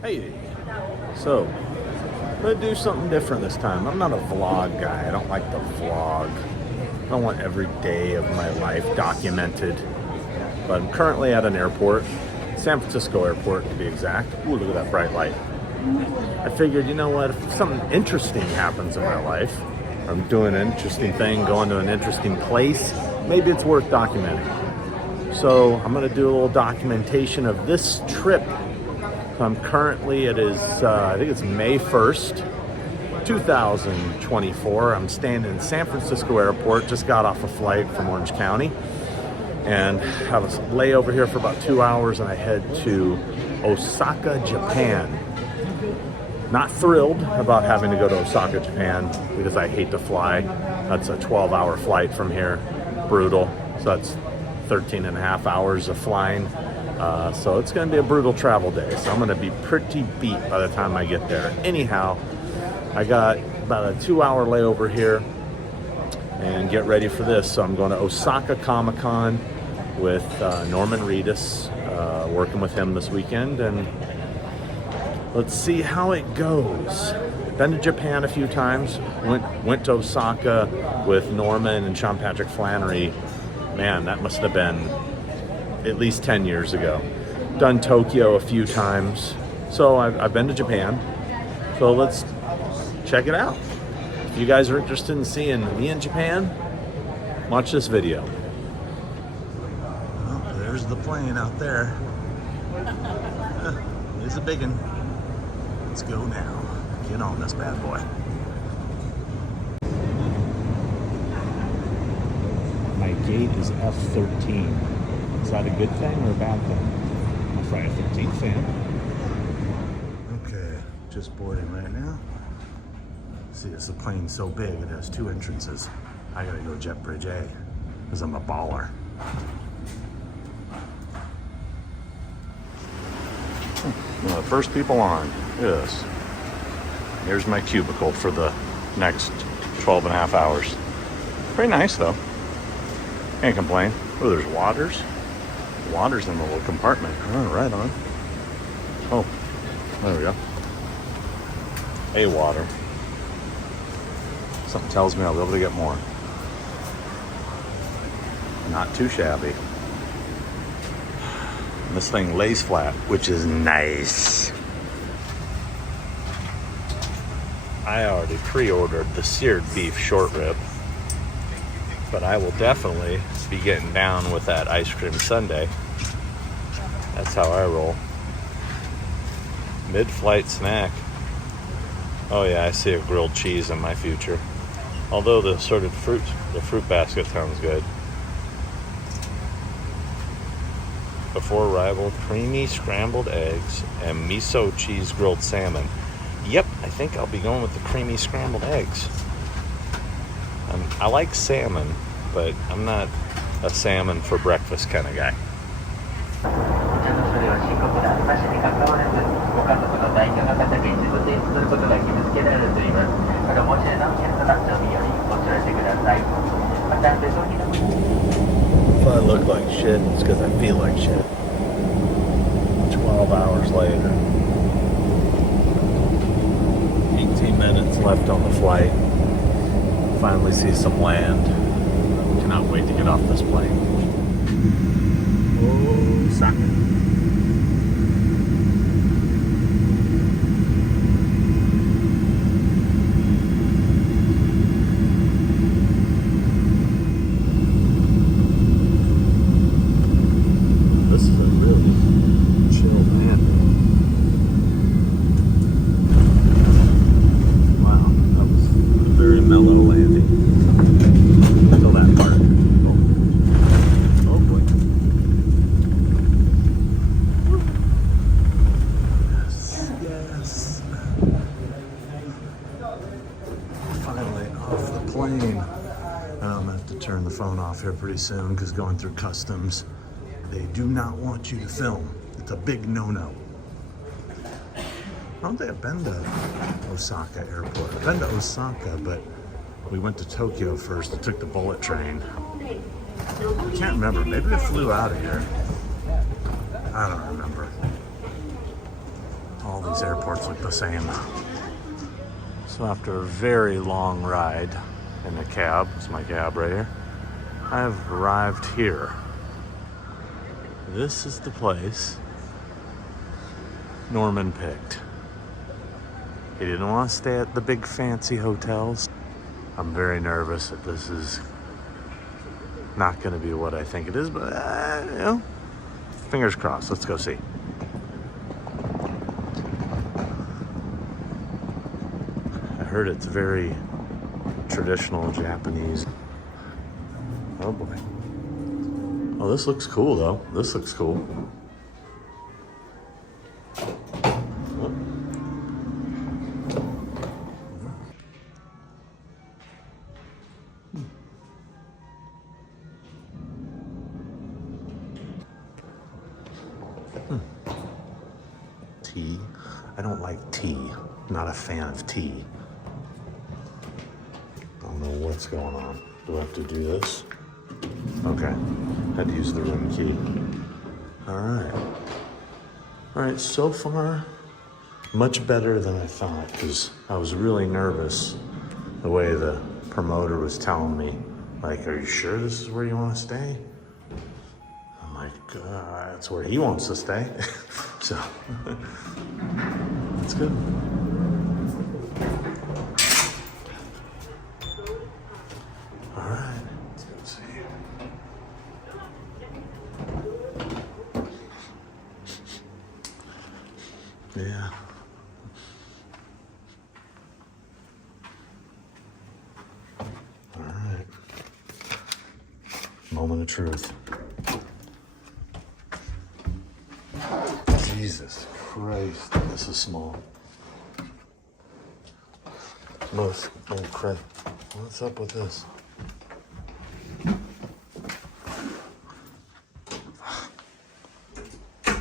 Hey, so I'm gonna do something different this time. I'm not a vlog guy. I don't like the vlog. I don't want every day of my life documented. But I'm currently at an airport, San Francisco airport to be exact. Ooh, look at that bright light. I figured, you know what, if something interesting happens in my life, I'm doing an interesting thing, going to an interesting place, maybe it's worth documenting. So I'm gonna do a little documentation of this trip. I'm currently, it is, I think it's May 1st, 2024. I'm standing in San Francisco airport, just got off a flight from Orange County, and have a layover here for about 2 hours, and I head to Osaka, Japan. Not thrilled about having to go to Osaka, Japan, because I hate to fly. That's a 12-hour flight from here, brutal. So that's 13 and a half hours of flying. So it's going to be a brutal travel day. So I'm going to be pretty beat by the time I get there. Anyhow, I got about a 2-hour layover here and get ready for this. So I'm going to Osaka Comic-Con with Norman Reedus, working with him this weekend, and let's see how it goes. Been to Japan a few times. Went to Osaka with Norman and Sean Patrick Flannery. Man, that must have been at least 10 years ago. Done Tokyo a few times. So I've been to Japan. So let's check it out. If you guys are interested in seeing me in Japan, watch this video. Oh, there's the plane out there. It's a big one. Let's go now. Get on this bad boy. My gate is F13. Is that a good thing or a bad thing? I'm Friday 13th fan. Okay, just boarding right now. See, this plane's so big, it has 2 entrances. I gotta go Jet Bridge A, because I'm a baller. One of the first people on. Yes. Here's my cubicle for the next 12 and a half hours. Pretty nice though. Can't complain. Oh, there's waters. Water's in the little compartment. Oh, right on. Oh, there we go. Hey, water. Something tells me I'll be able to get more. Not too shabby. And this thing lays flat, which is nice. I already pre-ordered the seared beef short rib, but I will definitely be getting down with that ice cream sundae. That's how I roll. Mid-flight snack. Oh yeah, I see a grilled cheese in my future. Although the assorted fruit, the fruit basket sounds good. Before arrival, creamy scrambled eggs and miso cheese grilled salmon. Yep, I think I'll be going with the creamy scrambled eggs. I like salmon, but I'm not a salmon for breakfast kind of guy. If I look like shit, it's because I feel like shit. 12 hours later. 18 minutes left on the flight. Finally see some land. Cannot wait to get off this plane. Osaka. This is a really chill landing. Wow, that was a very mellow landing. Until that part. Oh boy. Yes, yes. Finally off the plane. I'm gonna have to turn the phone off here pretty soon because going through customs, they do not want you to film. It's a big no-no. I don't think I've been to Osaka airport. I've been to Osaka, but we went to Tokyo first. I took the bullet train. I can't remember. Maybe I flew out of here. I don't remember. All All these airports look the same. So after a very long ride in a cab, it's my cab right here, I've arrived here. This is the place Norman picked. He didn't want to stay at the big fancy hotels. I'm very nervous that this is not going to be what I think it is, but you know, fingers crossed. Let's go see. I heard it's very traditional Japanese. Oh boy. Oh, this looks cool though. This looks cool. Tea. I don't like tea. I'm not a fan of tea. I don't know what's going on. Do I have to do this? Okay. Had to use the room key. Alright. Alright, so far, much better than I thought, because I was really nervous the way the promoter was telling me, like, are you sure this is where you want to stay? I'm like, that's where he wants to stay. So, that's good. All right, let's go see. Yeah. All right. Moment of truth. Jesus Christ, this is small. Most, oh crap. What's up with this?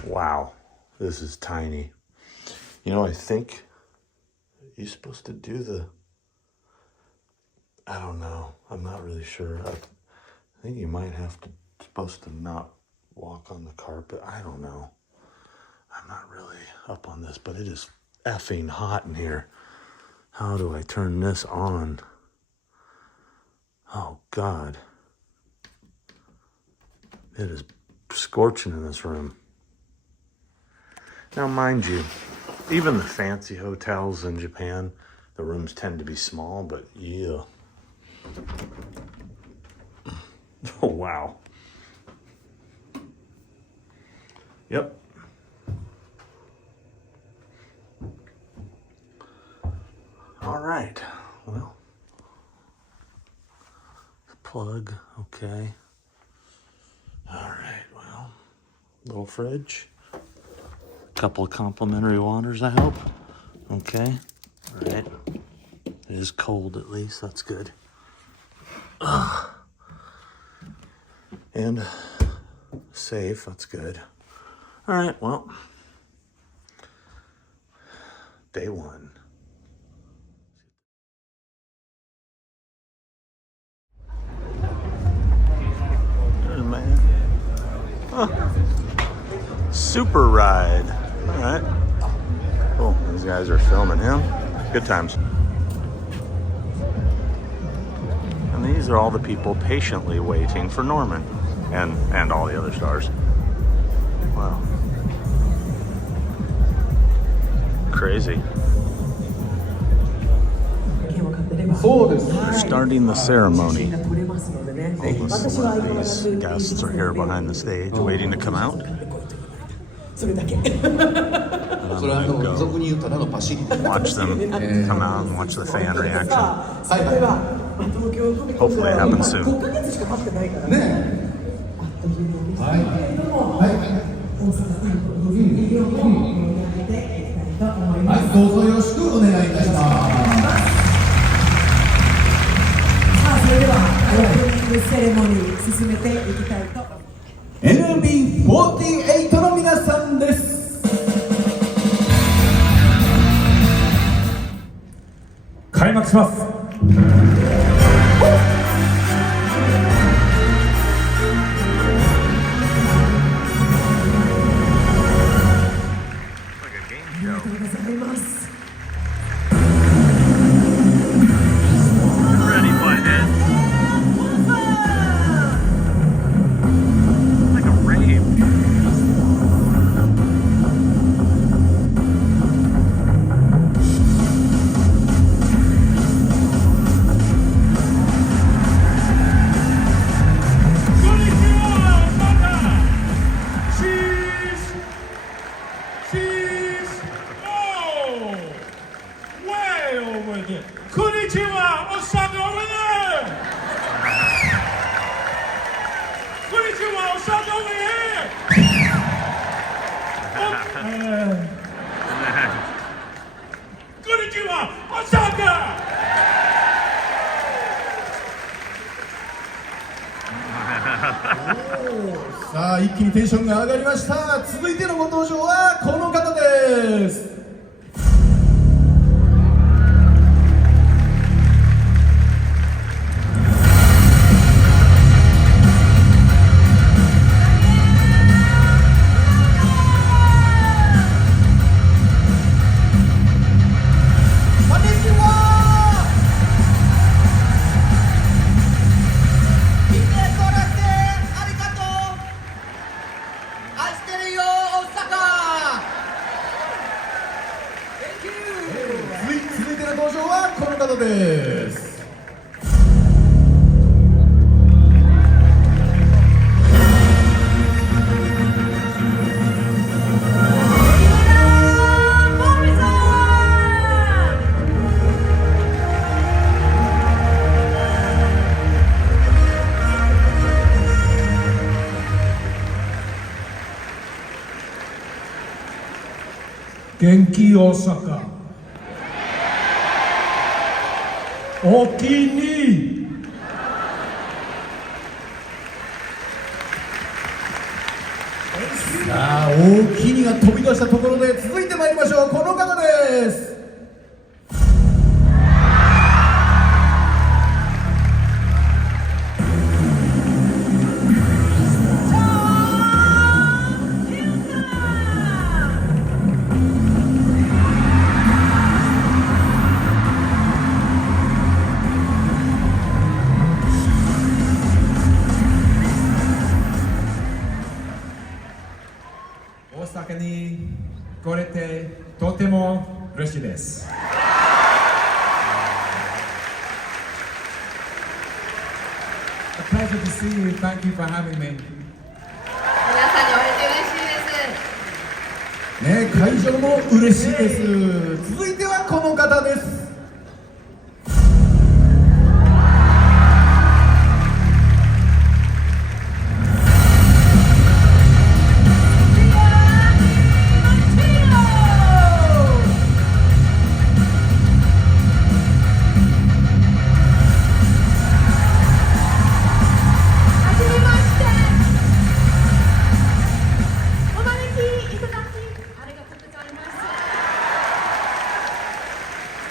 Wow, this is tiny. You know, I think you're supposed to do I don't know. I'm not really sure. I think you might have to, supposed to not walk on the carpet. I don't know. I'm not really up on this, but it is effing hot in here. How do I turn this on? Oh, God. It is scorching in this room. Now, mind you, even the fancy hotels in Japan, the rooms tend to be small, but yeah. Oh, wow. Yep. All right, well, plug, okay. All right, well, little fridge. Couple of complimentary waters, I hope. Okay, all right. It is cold at least, that's good. And safe, that's good. All right, well, day one. Man. Oh. Super ride. All right. Cool. These guys are filming him. Good times. And these are all the people patiently waiting for Norman and all the other stars. Wow. Crazy. They're starting the ceremony. All these guests are here behind the stage waiting to come out. And I'm gonna go watch them come out and watch the fan reaction. Hopefully it happens soon. NB48 の皆さんです。開幕します。Like a game show. 声で「こんにちはおっさんの俺ねこんにちはおっさんの俺こんにちはおっさんがさあ一気にテンションが上がりました。続いてのご登場はこの方です。続いての登場はこの方です。元気大阪お気にさあ大きにが飛び出したところで続いてまいりましょう。この方です。大阪に来れてとても嬉しいです。A pleasure to see you. Thank you for having me. 皆さんにお会いで嬉しいです。ね、会場も嬉しいです。続いてはこの方です。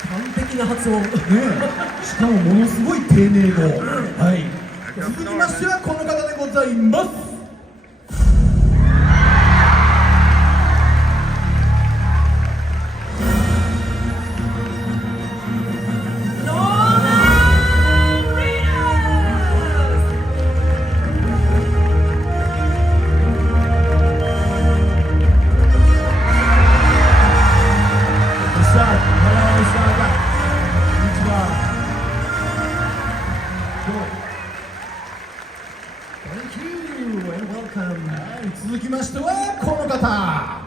完璧な発音、ね、しかもものすごい丁寧語、はい、続きましてはこの方でございます。続きましてはこの方。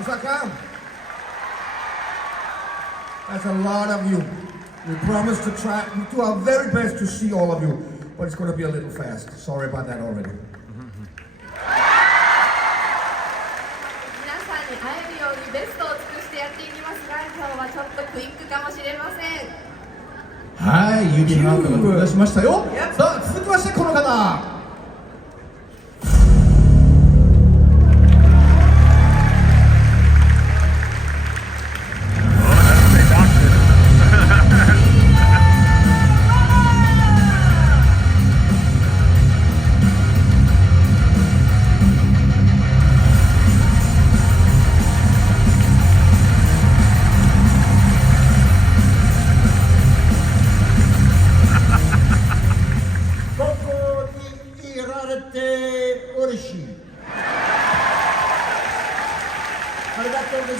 Osaka. That's a lot of you. We promise to try, we do our very best to see all of you, but it's going to be a little fast. Sorry about that already. 皆さんに会えるようにベストを尽くしてやっていきますが、今日はちょっとクイックかもしれません。はい、指ハートが飛び出しましたよ。さあ、続きましてこの方。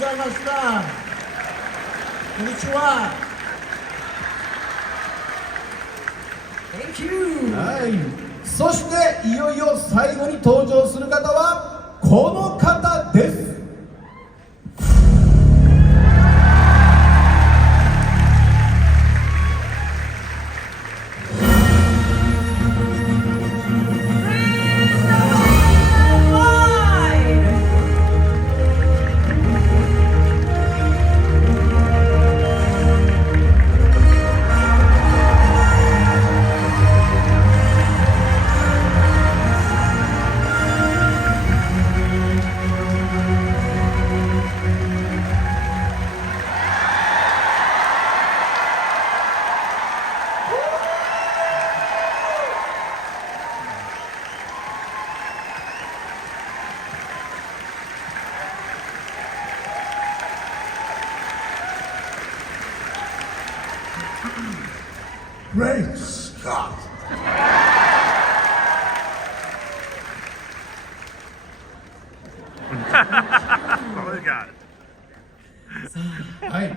ざいました。こんにちは。Thank you。はい。そしていよいよ最後に登場する方はこの方です。Great Scott! はい。ね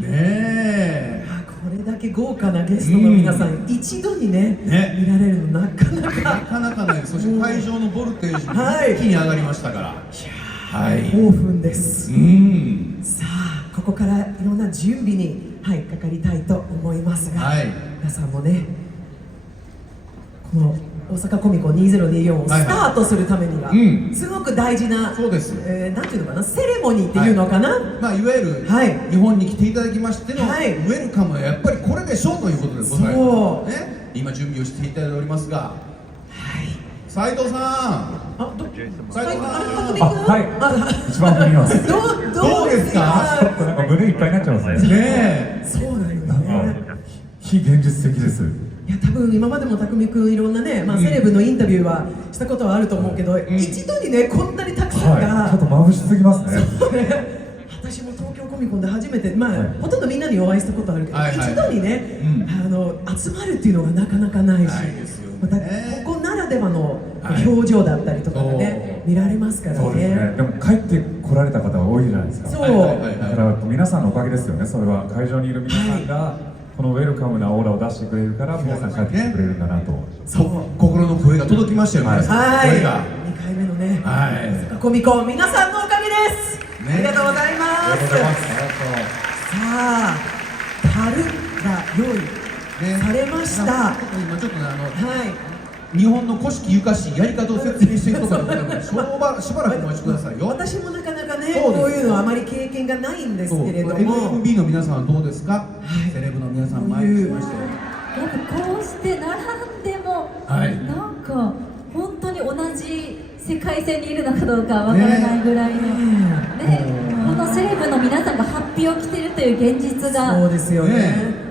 え。これだけ豪華なゲストの皆さん、一度にね、見られるのなかなかない。そして会場のボルテージも一気に上がりましたから。はい。興奮です。さあ、ここからいろんな準備にかかりたいと思いますが、皆さんもね、この大阪コミコン2024をスタートするためにはすごく大事な、そうです、なんていうのかな、セレモニーっていうのかな、まあいわゆる日本に来ていただきましてのウェルカムはやっぱりこれでしょうということでございます。今準備をしていただいておりますが、斉藤さん、斉藤さん、はい、一番振ります。どうですか？ちょっとなんか胸いっぱいになっちゃいますね。そうなんよね。非現実的です。いや、多分今までも匠君いろんなね、セレブのインタビューはしたことはあると思うけど、一度にね、こんなにたくさんが、ちょっと眩しすぎますね。私も東京コミコンで初めて、ほとんどみんなにお会いしたことあるけど、一度にね、集まるっていうのがなかなかないし、またここならではの表情だったりとかがね、見られますからね。でも帰ってこられた方が多いじゃないですか。そうだから皆さんのおかげですよね。それは会場にいる皆さんがこのウェルカムなオーラを出してくれるから皆さん帰ってきてくれるんだなと。そう、心の声が届きましたよね。はい、2回目のね、コミコン皆さんのおかげです。ありがとうございます。さあ、樽が用意されました。今ちょっとね、日本の古式ゆかしいやり方を説明していくとかでもしばらくお待ちくださいよ。私もなかなかね、こういうのはあまり経験がないんですけれども、 MMB の皆さんはどうですか？セレブの皆さん前にしまして、こうして並んでも、なんか本当に同じ世界線にいるのかどうかわからないぐらいの、このセレブの皆さんがハッピーを着てるという現実が、そうですよね。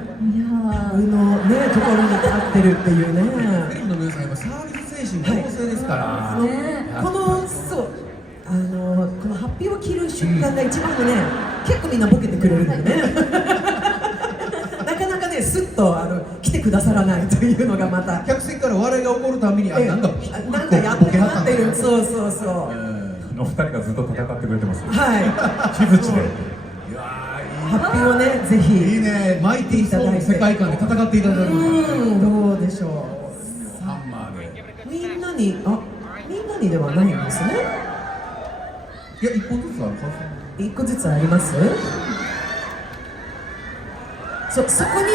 樽のね、ところに立ってるっていうね。セレブの皆さんはサービス精神旺盛ですから、このハッピーを着る瞬間が一番のね、結構みんなボケてくれるんだよね。なかなかね、スッと来てくださらないというのがまた客席から笑いが起こるたびに、なんかやってはってる。そうそうそう。お二人がずっと戦ってくれてます。はい。木槌で。ハッピーをね、ぜひ。いいね、マイティーソーの世界観で戦っていただきます。どうでしょう。ハンマーで。みんなにではないんですね。いや、一本ずつあるか。一個ずつあります。そこにね、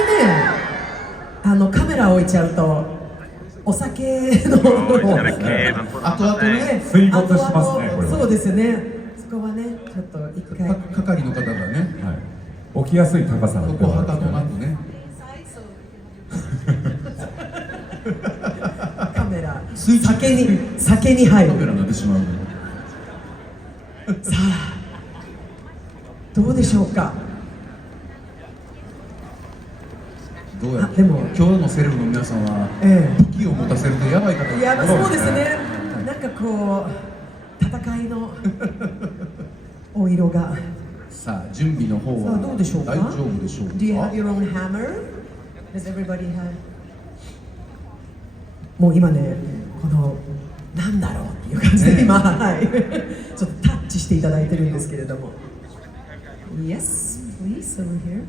カメラ置いちゃうとお酒の後々ね、水没しますね。これはそうですね。そこはね、ちょっと一回係の方がね、起きやすい高さのそこはかとなくね。カメラ酒に入る。カメラになってしまう。さあ、どうでしょうか。どうやでも今日のセレブの皆さんは武器を持たせるとやばい方。そうですね。なんかこう戦いのお色が。さあ、準備の方はどうでしょうか。大丈夫でしょうか。Do you have your own hammer? Does everybody have? もう今ね、このなんだろうっていう感じで今、ちょっとタッチししていただいてるんですけれども。Yes, please, over here.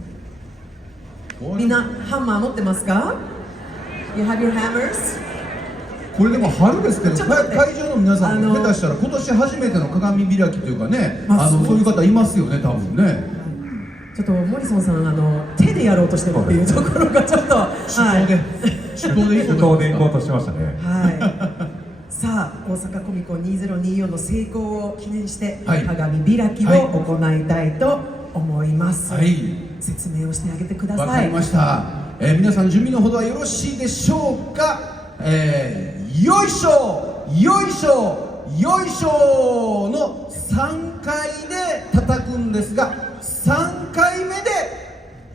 みんなハンマー持ってますか？ You have your hammers? これでも春ですけど、ちょっと待って会場の皆さんも下手したら今年初めての鏡開きというかね、そういう方いますよね、多分ね。ちょっとモリソンさん、手でやろうとしてるっていうところがちょっと、手動で手動で行こうとしてましたね。はい。さあ、大阪コミコン2024の成功を記念して、はい鏡開きを行いたいと思います。はい、説明をしてあげてくだわかさい。りました。皆さん準備のほどはよろしいでしょうか。よいしょよいしょよいしょの3回で叩くんですが、3回目で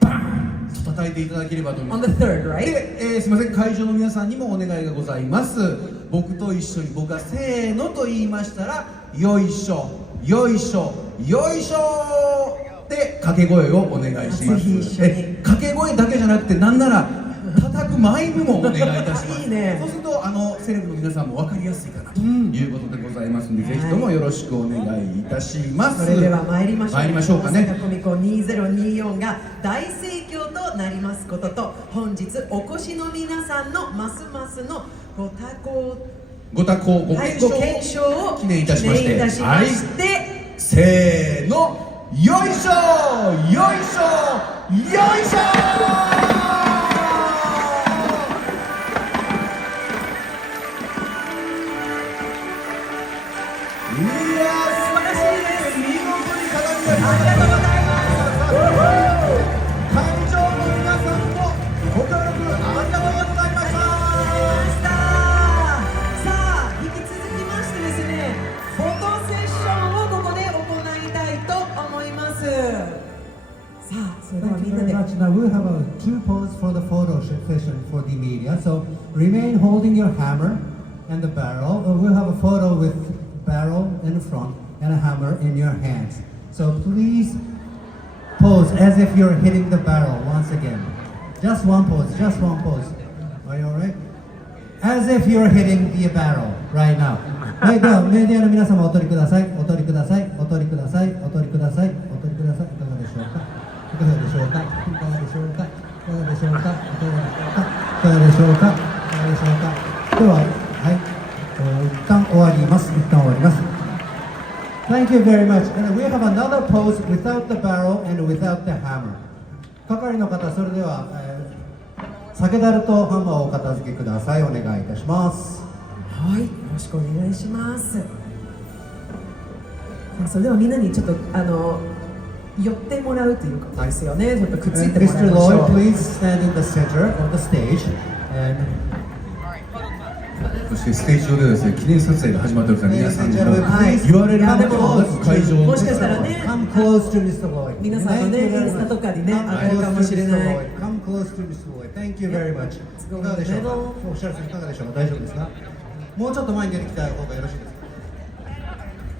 バーンと叩いていただければと思います。 On the third, right? で、すみません、会場の皆さんにもお願いがございます。僕と一緒に僕がせーのと言いましたら、よいしょよいしょよいしょで掛け声をお願いしまぜひす。一緒に掛け声だけじゃなくて、なんなら叩くマイムもお願いいたします。いいね。そうするとセレブの皆さんも分かりやすいかなということでございますので、ぜひともよろしくお願いいたします。それでは参りましょう。参りましょうかね。大阪コミコン2024が大盛況となりますことと、本日お越しの皆さんのますますのご健勝を記念いたしまして、せーの、よいしょよいしょよいしょ。いやー、素晴らしいです。見事に鏡がありがとうございます。会場の皆さんもご協力ありがとうございました。さあ、引き続きましてですね、フォトセッションをここで行いたいと思います。さあ、それでは Thank み you んな very で much. Now we have two poses for the photo session for the media. So remain holding your hammer and the barrel. We'll have a photo with barrel in front and a hammer in your hands. So please pose as if you're hitting the barrel once again. Just one pose, just one pose. Are you alright? As if you're hitting the barrel right now. はい、ではメディアの皆様お取りください。お取りください。お取りください。お取りください。お取りください。いかがでしょうか。いかがでしょうか。いかがでしょうか。いかがでしょうか。いかがでしょうか。いかがでしょうか。では、はい。一旦終わります。一旦終わります。Thank you very much. And we have another pose without the barrel and without the hammer. 係の方、それでは、酒樽とハンマーをお片付けください。お願いいたします。はい、よろしくお願いします。さあ、それではみんなにちょっと寄ってもらうということですよね。ちょっとくっついてもらい Mr. ましょ Lloyd, う。 please stand in the center of the stage. And そしてステージ上でですね、記念撮影が始まっております。皆さんにもはい言われるまでいやでもも会場もしかしたらね、 come close to Mr. Lloyd. 皆さんのね、インスタとかにね、上がるかもしれない。 Come close to Mr. Lloyd. Thank you very much. いかがでしょうか。おっしゃるさんいかがでしょうか。大丈夫ですか。もうちょっと前に出てきた方がよろしいです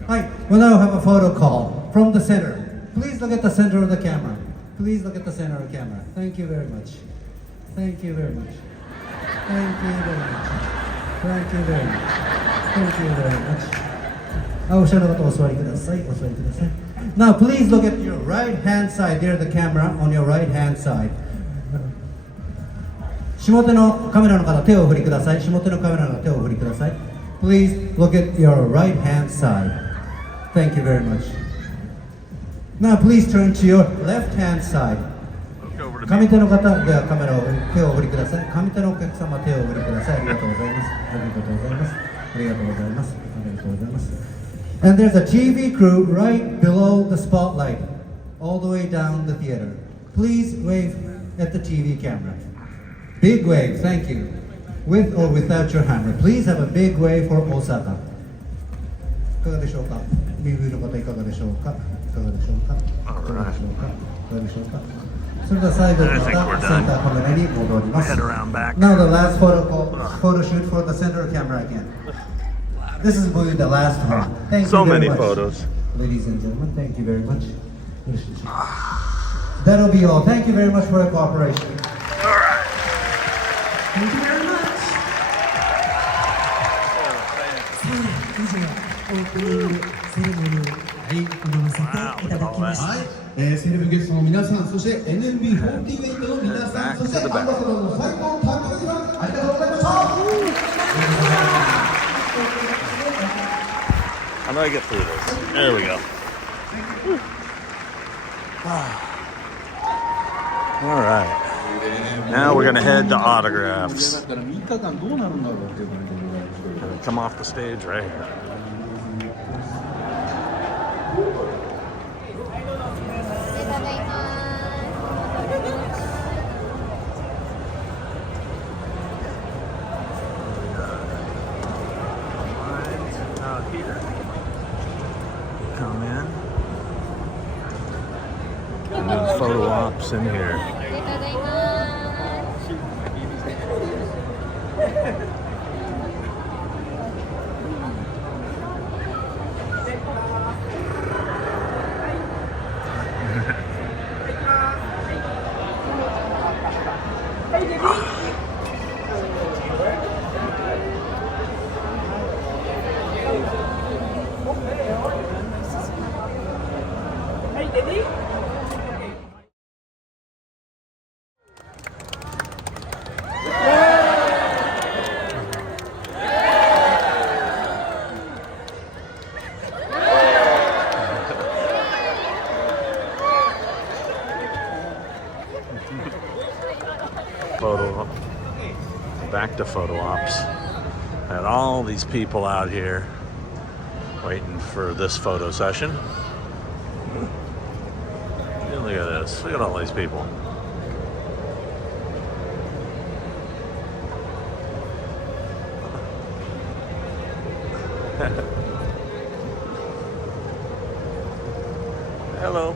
か。はい。We'll now have a photo call from the center. Please look at the center of the camera. Please look at the center of the camera. Thank you very much. Thank you very much. Thank you very much. Thank you very much. Thank you very much. おっしゃる方お座りください。お座りください。Now please look at your right hand side. There's the camera on your right hand side. 下手のカメラの方、手をお振りください。下手のカメラの方、手をお振りください。Please look at your right hand side. Thank you very much. Now please turn to your left hand side. 上手の方ではカメラを手をお振りください。上手のお客様、手をお振りください。ありがとうございます。ありがとうございます。ありがとうございます。ありがとうございます。And there's a TV crew right below the spotlight, all the way down the theater. Please wave at the TV camera. Big wave, thank you. With or without your hammer. Please have a big wave for Osaka. いかがでしょうか。リビューの方いかがでしょうか。いかがでしょうか。いかがでしょうか。いかがでしょうか。それでは最後のまたセンターカメラに戻ります。Now the last photo shoot for the center camera again. This is really the last one. Thank So you very many much. photos. Ladies and gentlemen, thank you very much. That'll be all. Thank you very much for your cooperation. Thank you very much. さあ、以上オープニングセレモニーはい踊らせていただきました。はい、セレブゲストの皆さん、そして NMB48 の皆さん、そしてアンバサダーの斉藤拓之さん、ありがとうございました。How do I get through this? There we go. All right. Now we're gonna head to autographs. Come off the stage right here. Out here. Come in. And then photo ops in here. Back to photo ops. Had all these people out here waiting for this photo session. And look at this. Look at all these people. Hello.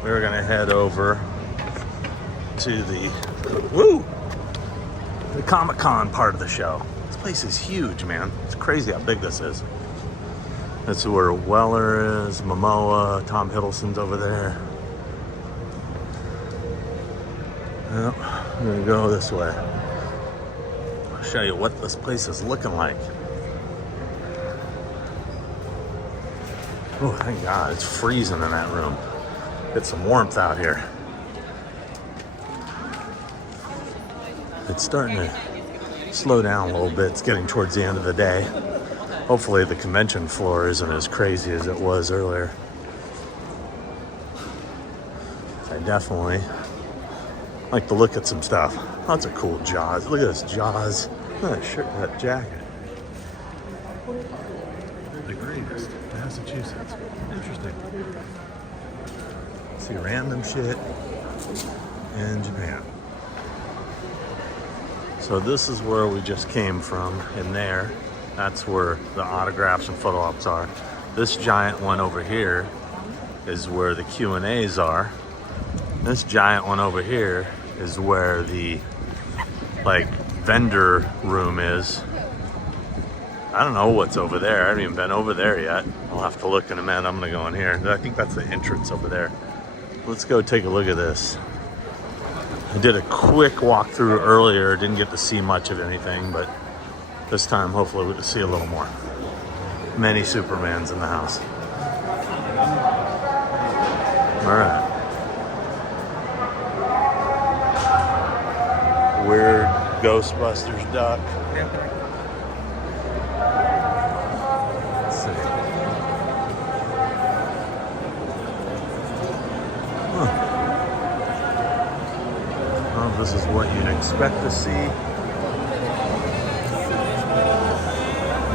We're gonna head over to the Comic-Con part of the show. This place is huge, man. It's crazy how big this is. That's where Weller is, Momoa, Tom Hiddleston's over there. Well, I'm gonna go this way. I'll show you what this place is looking like. Oh, thank God, it's freezing in that room. Get some warmth out here. It's starting to slow down a little bit. It's getting towards the end of the day. Hopefully the convention floor isn't as crazy as it was earlier. I definitely like to look at some stuff. Lots of cool Jaws. Look at this Jaws. Look at that shirt, that jacket. The greatest, Massachusetts. Interesting. See random shit in Japan. So this is where we just came from, in there. That's where the autographs and photo ops are. This giant one over here is where the Q&As are. This giant one over here is where the vendor room is. I don't know what's over there. I haven't even been over there yet. I'll have to look in a minute. I'm gonna go in here. I think that's the entrance over there. Let's go take a look at this. I did a quick walkthrough earlier. Didn't get to see much of anything, but this time hopefully we can see a little more. Many Supermans in the house. All right. Weird Ghostbusters duck. Let's see. Well, this is what you'd expect to see.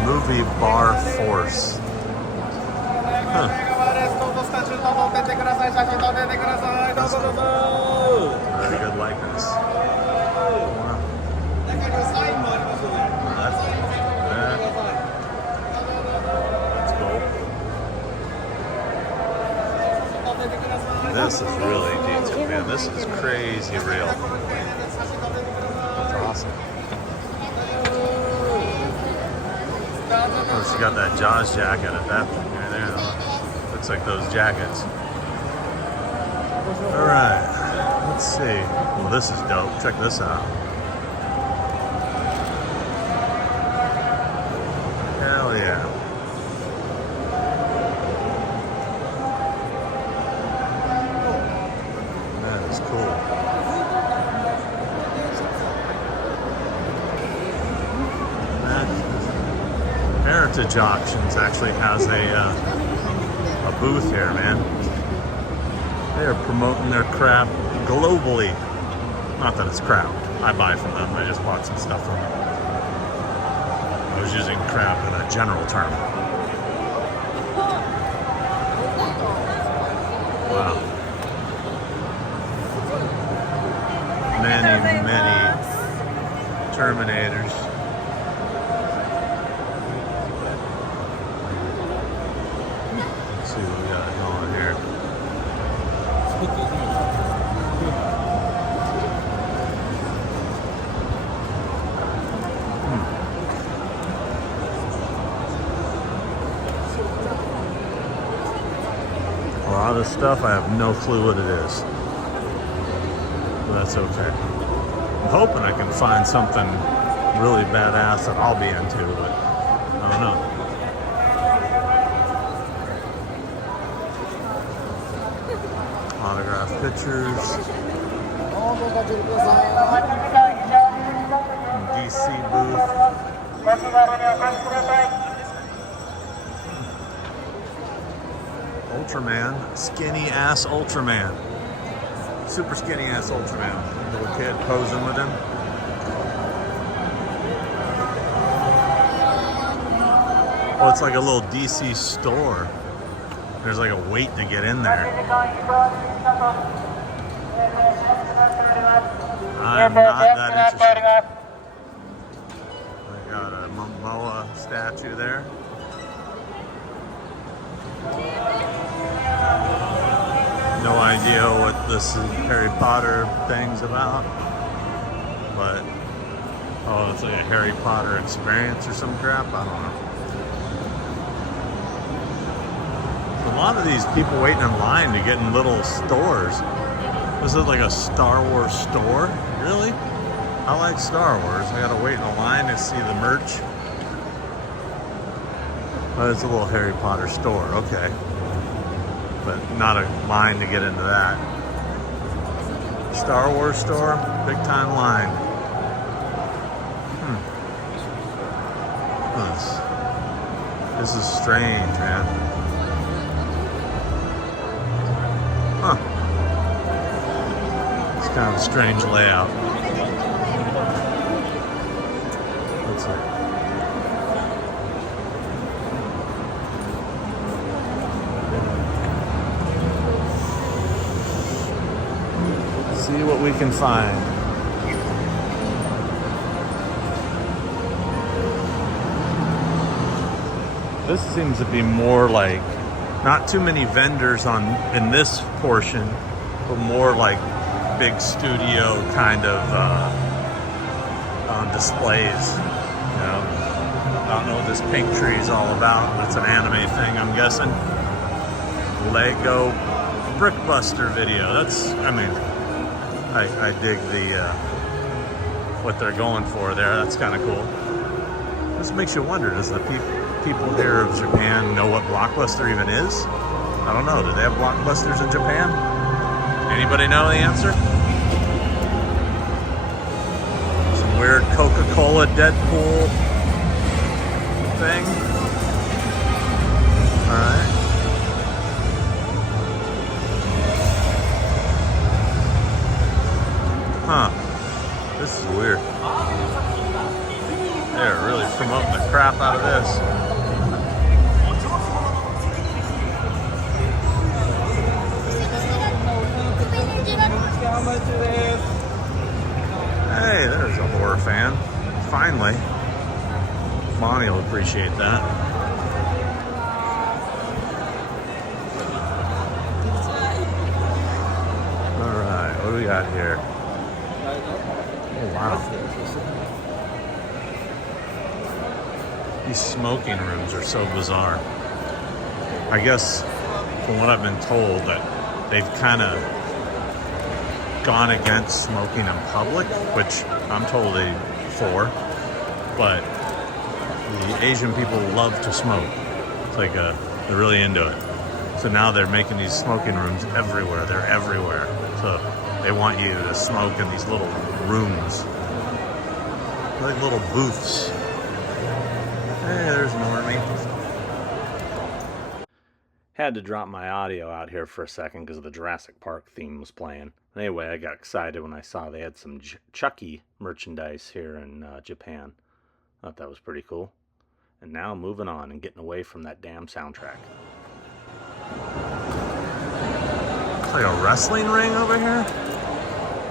Movie Bar Force. Huh. Very good likeness. Wow. That's cool. This is really detailed, man. This is crazy real. That's awesome. Oh, she got that Jaws jacket at that thing right there. Looks like those jackets. All right, let's see. Well, this is dope. Check this out. Heritage Auctions actually has a booth here, man. They are promoting their crap globally. Not that it's crap. I buy from them. I just bought some stuff from them. I was using crap in a general term. Wow. Many Terminators. Let's see what we got going here. A lot of this stuff, I have no clue what it is. But that's okay. I'm hoping I can find something really badass that I'll be into, but I don't know. Autograph pictures. DC booth. Ultraman, skinny ass Ultraman. Super skinny ass Ultraman. Little kid posing with him. Oh, it's like a little DC store. There's like a wait to get in there. I'm not that interested. I got a Momoa statue there. No idea what this Harry Potter thing's about, but oh, it's like a Harry Potter experience or some crap. I don't know. A lot of these people waiting in line to get in little stores. This is like a Star Wars store? Really? I like Star Wars. I gotta wait in a line to see the merch. Oh, it's a little Harry Potter store, okay. But not a line to get into that. Star Wars store, big time line. This is strange, man. Huh. It's kind of a strange layout. Let's see. See what we can find. This seems to be more like not too many vendors in this portion, but more like big studio kind of displays. You know, I don't know what this pink tree is all about. That's an anime thing, I'm guessing. Lego Brickbuster video. That's, I mean, I dig the what they're going for there. That's kind of cool. This makes you wonder, does the people here of Japan know what Blockbuster even is? I don't know. Do they have Blockbusters in Japan? Anybody know the answer? Some weird Coca-Cola Deadpool thing. All right. Huh. This is weird. They're really promoting the crap out of this. Hey, there's a horror fan. Finally. Bonnie will appreciate that. Alright, what do we got here? Oh, wow. These smoking rooms are so bizarre. I guess, from what I've been told, that they've kind of gone against smoking in public, which I'm totally for, but the Asian people love to smoke. It's like they're really into it. So now they're making these smoking rooms everywhere. They're everywhere. So they want you to smoke in these little rooms, like little booths. Hey, there's Normie. Had to drop my audio out here for a second because the Jurassic Park theme was playing. Anyway, I got excited when I saw they had some Chucky merchandise here in Japan. Thought that was pretty cool. And now moving on and getting away from that damn soundtrack. It's like a wrestling ring over here?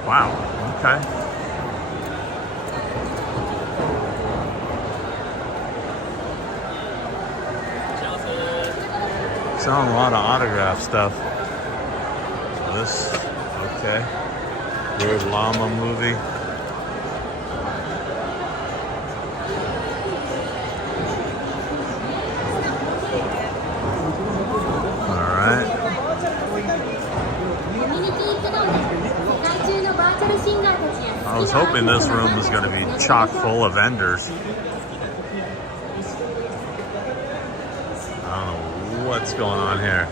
Wow, okay. Selling a lot of autograph stuff. This, okay. Weird llama movie. Alright. I was hoping this room was going to be chock full of vendors. I don't know what's going on here.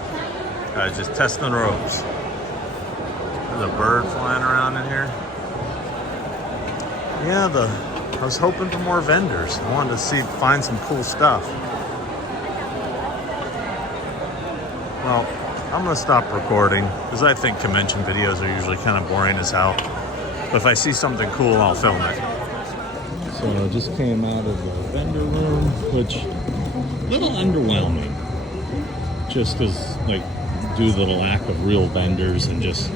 Guys, just testing the ropes. There's a bird flying around in here. Yeah, I was hoping for more vendors. I wanted to find some cool stuff. Well, I'm gonna stop recording because I think convention videos are usually kind of boring as hell. But if I see something cool, I'll film it. So I just came out of the vendor room, which a little underwhelming. Just because, like, due to the lack of real vendors and just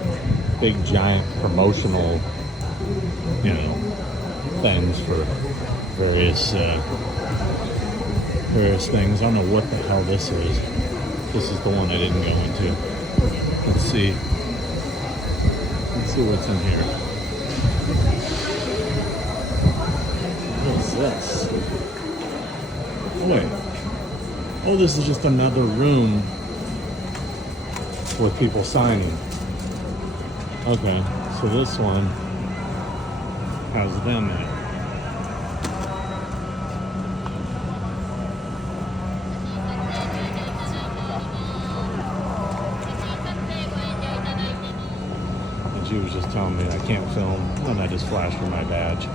big giant promotional, things for various things. I don't know what the hell this is. This is the one I didn't go into. Let's see what's in here. What is this? Oh wait. Oh, this is just another room with people signing. Okay, so this one has them in it. And she was just telling me I can't film, and I just flashed her my badge,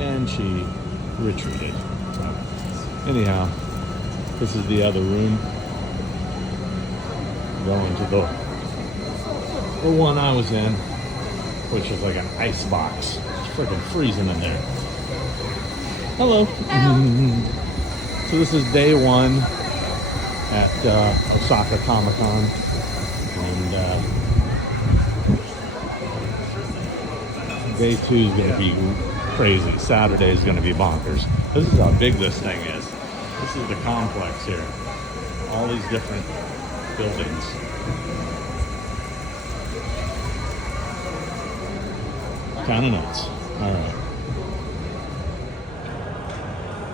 and she retreated. So, anyhow, this is the other room. Going to the one I was in, which is like an ice box. It's freaking freezing in there. Hello. So this is day one at Osaka Comic-Con, and day two is going to be crazy. Saturday is going to be bonkers. This is how big this thing is. This is the complex here. All these different buildings. Kind of nuts. All right.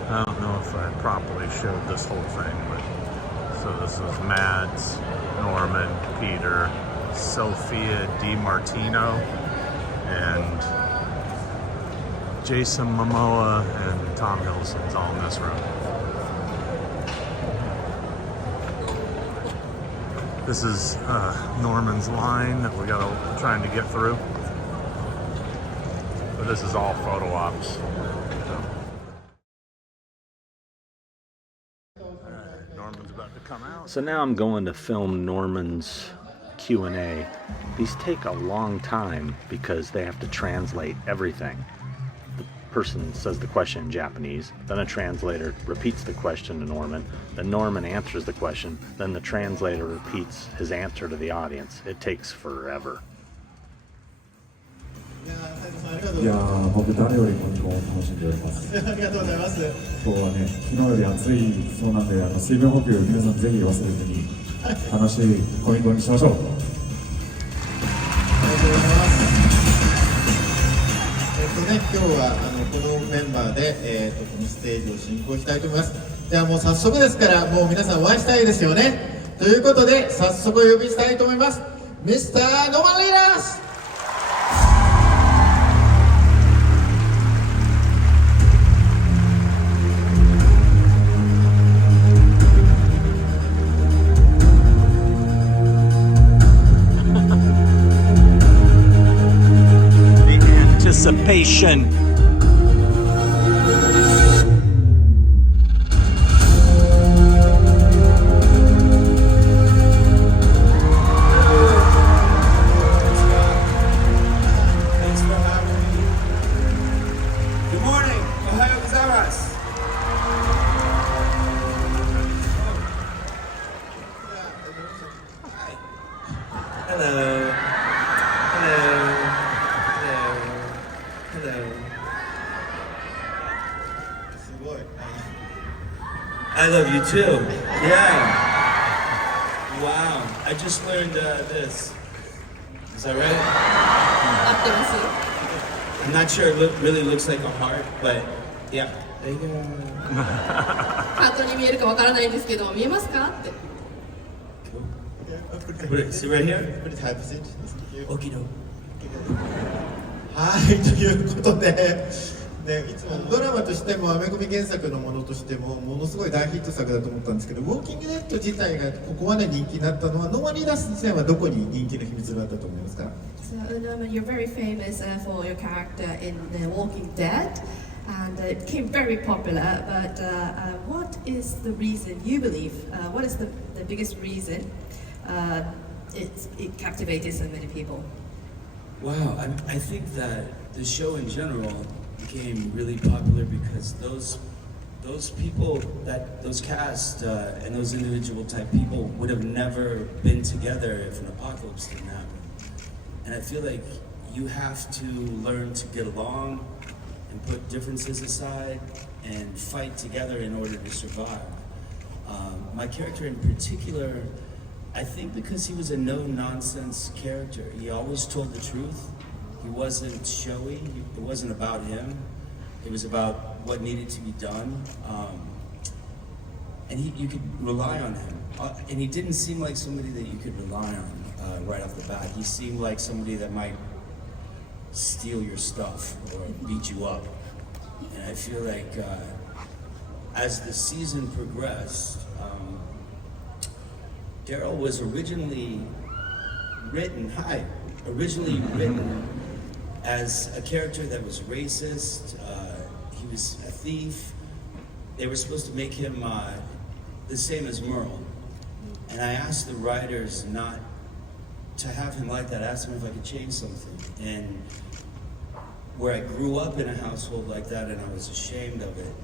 I don't know if I properly showed this whole thing, but so this is Mads, Norman, Peter, Sophia DiMartino, and Jason Momoa and Tom Hiddleston's all in this room. This is Norman's line that we got trying to get through. But this is all photo ops. Alright, Norman's about to come out. So now I'm going to film Norman's Q&A. These take a long time because they have to translate everything. The person says the question in Japanese, then a translator repeats the question to Norman, then Norman answers the question, then the translator repeats his answer to the audience. It takes forever. いやー、僕誰よりも日本を楽しんでおります。ありがとうございます。今日はね、昨日より暑いそうなんで、水分補給皆さんぜひ忘れずに楽しいコミコンにしましょう。ありがとうございます。今日はこのメンバーでこのステージを進行したいと思います。じゃあもう早速ですからもう皆さんお会いしたいですよね。ということで早速お呼びしたいと思います。Mr. Norman Reedus。Anticipation. ごい。I love you too. Yeah. Wow. I just learned this. Is that right? 合ってます。 I'm not sure it really looks like a heart, but yeah. There you go. ハートに見えるかわからないんですけど、見えますかって。 See right here? Pretty type of it. Okie doke. はい、ということで、ね、いつもドラマとしてもアメコミ原作のものとしてもものすごい大ヒット作だと思ったんですけど、ウォーキングデッド自体がここまで人気になったのはノーマン・リーダス自体はどこに人気の秘密があったと思いますか？ So, Norman, you're very famous for your character in The Walking Dead, and it became very popular. But what is the reason you believe? What is the biggest reason it captivated so many people? Wow, I think that the show in general became really popular because those people, those cast and those individual type people would have never been together if an apocalypse didn't happen. And I feel like you have to learn to get along and put differences aside and fight together in order to survive. My character in particular, I think because he was a no-nonsense character. He always told the truth. He wasn't showy. It wasn't about him. It was about what needed to be done. And you could rely on him. And he didn't seem like somebody that you could rely on right off the bat. He seemed like somebody that might steal your stuff or beat you up. And I feel like as the season progressed, Daryl was originally written as a character that was racist. He was a thief. They were supposed to make him the same as Merle. And I asked the writers not to have him like that. I asked them if I could change something. And where I grew up in a household like that and I was ashamed of it.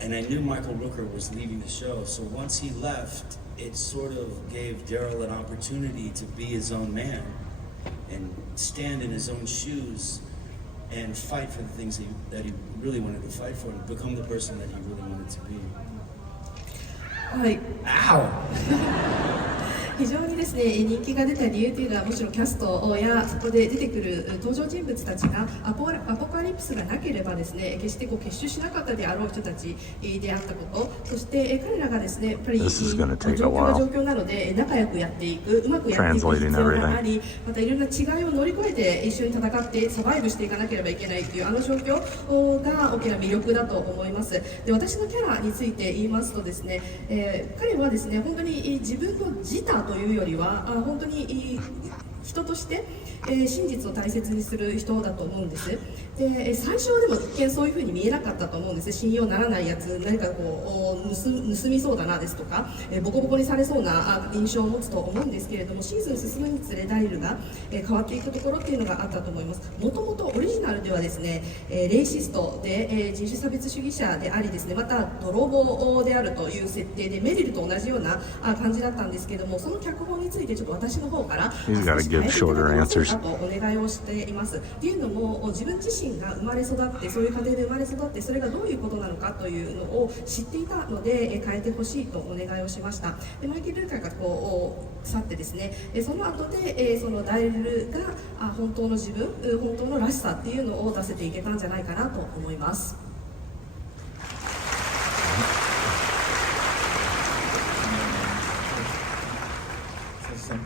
And I knew Michael Rooker was leaving the show. So once he left, it sort of gave Daryl an opportunity to be his own man and stand in his own shoes and fight for the things that he really wanted to fight for and become the person that he really wanted to be. Ow! 非常にですね、人気が出た理由というのはもちろんキャストやそこで出てくる登場人物たちがアポカリプスがなければですね、決して結集しなかったであろう人たちであったこと、そして彼らがですね、やっぱり状況が状況なので仲良くやっていく、うまくやっていく必要があり、またいろんな違いを乗り越えて一緒に戦ってサバイブしていかなければいけないという状況が大きな魅力だと思います。で、私のキャラについて言いますとですね、彼はですね、本当に自分の自他というよりは本当に人として、真実を大切にする人だと思うんです。で、最初はでも一見そういうふうに見えなかったと思うんです。信用ならないやつ、何かこう盗みそうだなですとか、ボコボコにされそうな印象を持つと思うんですけれども、シーズン進むにつれダイルが変わっていくところっていうのがあったと思います。もともとオリジナルではですね、レイシストで、人種差別主義者でありですね、また泥棒であるという設定でメリルと同じような感じだったんですけども、その脚本についてちょっと私の方から少し変えていただけませんかとお願いをしています。っていうのも、自分自身が生まれ育って、そういう家庭で生まれ育って、それがどういうことなのかというのを知っていたので、変えてほしいとお願いをしました。で、マイケル・ルーカーが去ってですね、その後でそのダイルが本当の自分、本当のらしさっていうのを出せていけたんじゃないかなと思います。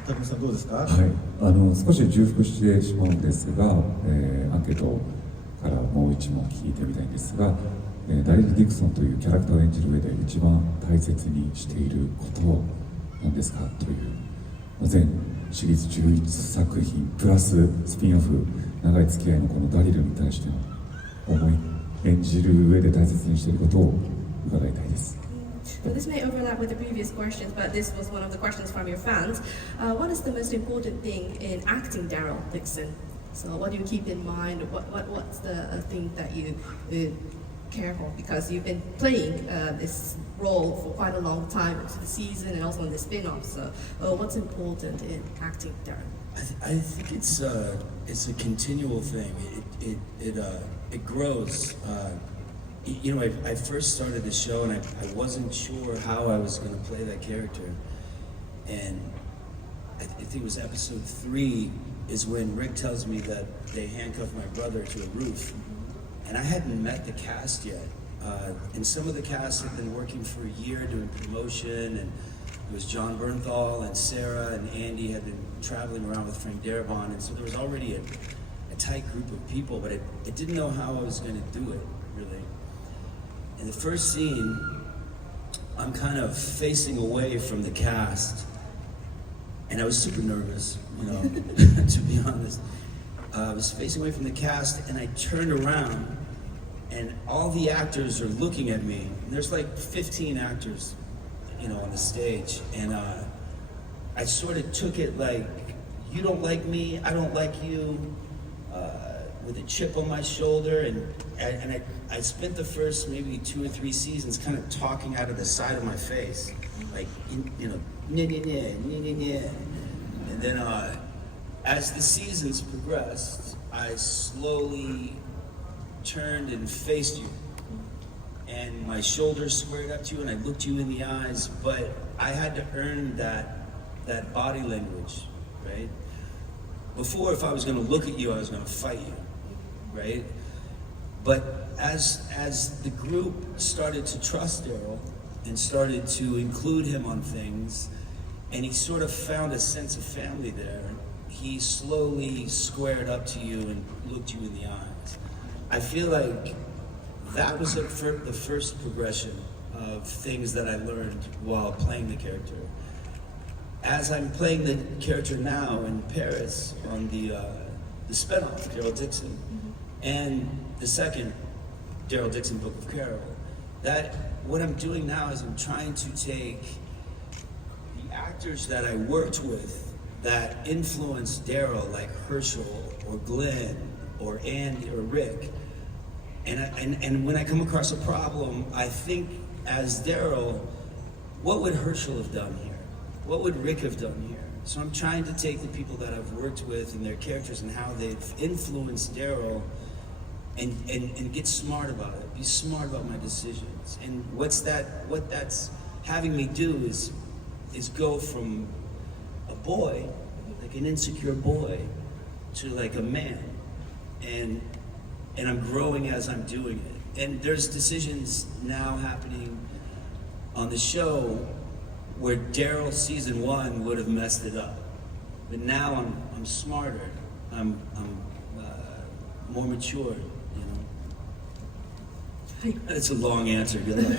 高見さんどうですか？はい、少し重複してしまうんですが、アンケートからもう一問聞いてみたいんですが、ダリル・ディクソンというキャラクターを演じる上で一番大切にしていることは何ですかという、全シリーズ11作品プラススピンオフ、長い付き合いのこのダリルに対しての演じる上で大切にしていることを伺いたいです。So this may overlap with the previous questions, but this was one of the questions from your fans. What is the most important thing in acting Daryl Dixon? So what do you keep in mind? What's the thing that you care for? Because you've been playing this role for quite a long time into the season and also in the spin-off. So what's important in acting Daryl? I think it's a continual thing. It grows. you know, I first started the show and I wasn't sure how I was going to play that character. And I think it was episode 3 is when Rick tells me that they handcuffed my brother to a roof. And I hadn't met the cast yet. And some of the cast had been working for a year doing promotion, and it was John Bernthal and Sarah and Andy had been traveling around with Frank Darabont, and so there was already a tight group of people, but I didn't know how I was going to do it, really. In the first scene, I'm kind of facing away from the cast, and I was super nervous, you know, to be honest. I was facing away from the cast, and I turned around, and all the actors are looking at me. And there's like 15 actors, you know, on the stage, and I sort of took it like, you don't like me, I don't like you, with a chip on my shoulder, and I spent the first maybe 2 or 3 seasons kind of talking out of the side of my face, like, you know, and then as the seasons progressed, I slowly turned and faced you, and my shoulders squared up to you, and I looked you in the eyes, but I had to earn that body language, right? Before, if I was going to look at you, I was going to fight you, right? But as the group started to trust Daryl and started to include him on things, and he sort of found a sense of family there, he slowly squared up to you and looked you in the eyes. I feel like that was the first progression of things that I learned while playing the character. As I'm playing the character now in Paris on the spinoff, Daryl Dixon, and the second Daryl Dixon Book of Carol, that what I'm doing now is I'm trying to take the actors that I worked with that influenced Daryl, like Herschel or Glenn or Andy or Rick, and when I come across a problem, I think as Daryl, what would Herschel have done here? What would Rick have done here? So I'm trying to take the people that I've worked with and their characters and how they've influenced Daryl and get smart about it, be smart about my decisions. And what that's having me do is go from a boy, like an insecure boy, to like a man. And I'm growing as I'm doing it. And there's decisions now happening on the show where Daryl season 1 would have messed it up. But now I'm smarter, I'm more mature, you know? It's a long answer, good luck.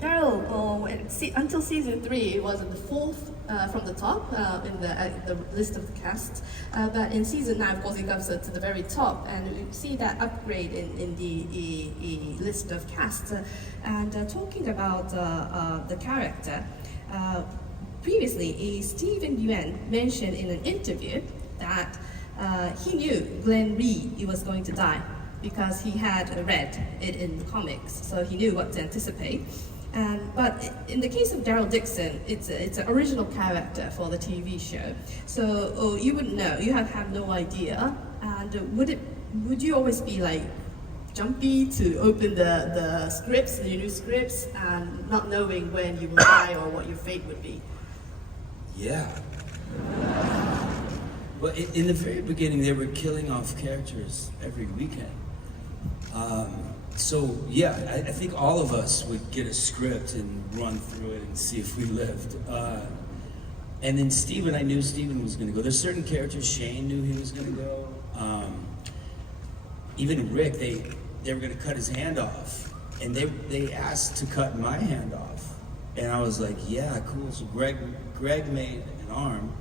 Daryl, until season 3, was the 4th from the top in the list of the cast. But in season 9, of course, it comes to the very top, and we see that upgrade in the list of casts. And talking about the character, previously, Stephen Yuen mentioned in an interview that he knew Glenn Reed was going to die because he had read it in the comics, so he knew what to anticipate. But in the case of Daryl Dixon, it's an original character for the TV show. So you wouldn't know, you have no idea. And would you always be like jumpy to open the scripts, the new scripts, and not knowing when you will die or what your fate would be? Yeah. But in the very beginning, they were killing off characters every weekend. So yeah, I think all of us would get a script and run through it and see if we lived. And then Steven, I knew Steven was gonna go. There's certain characters, Shane knew he was gonna go. Even Rick, they were gonna cut his hand off. And they asked to cut my hand off. And I was like, yeah, cool. So Greg made an arm,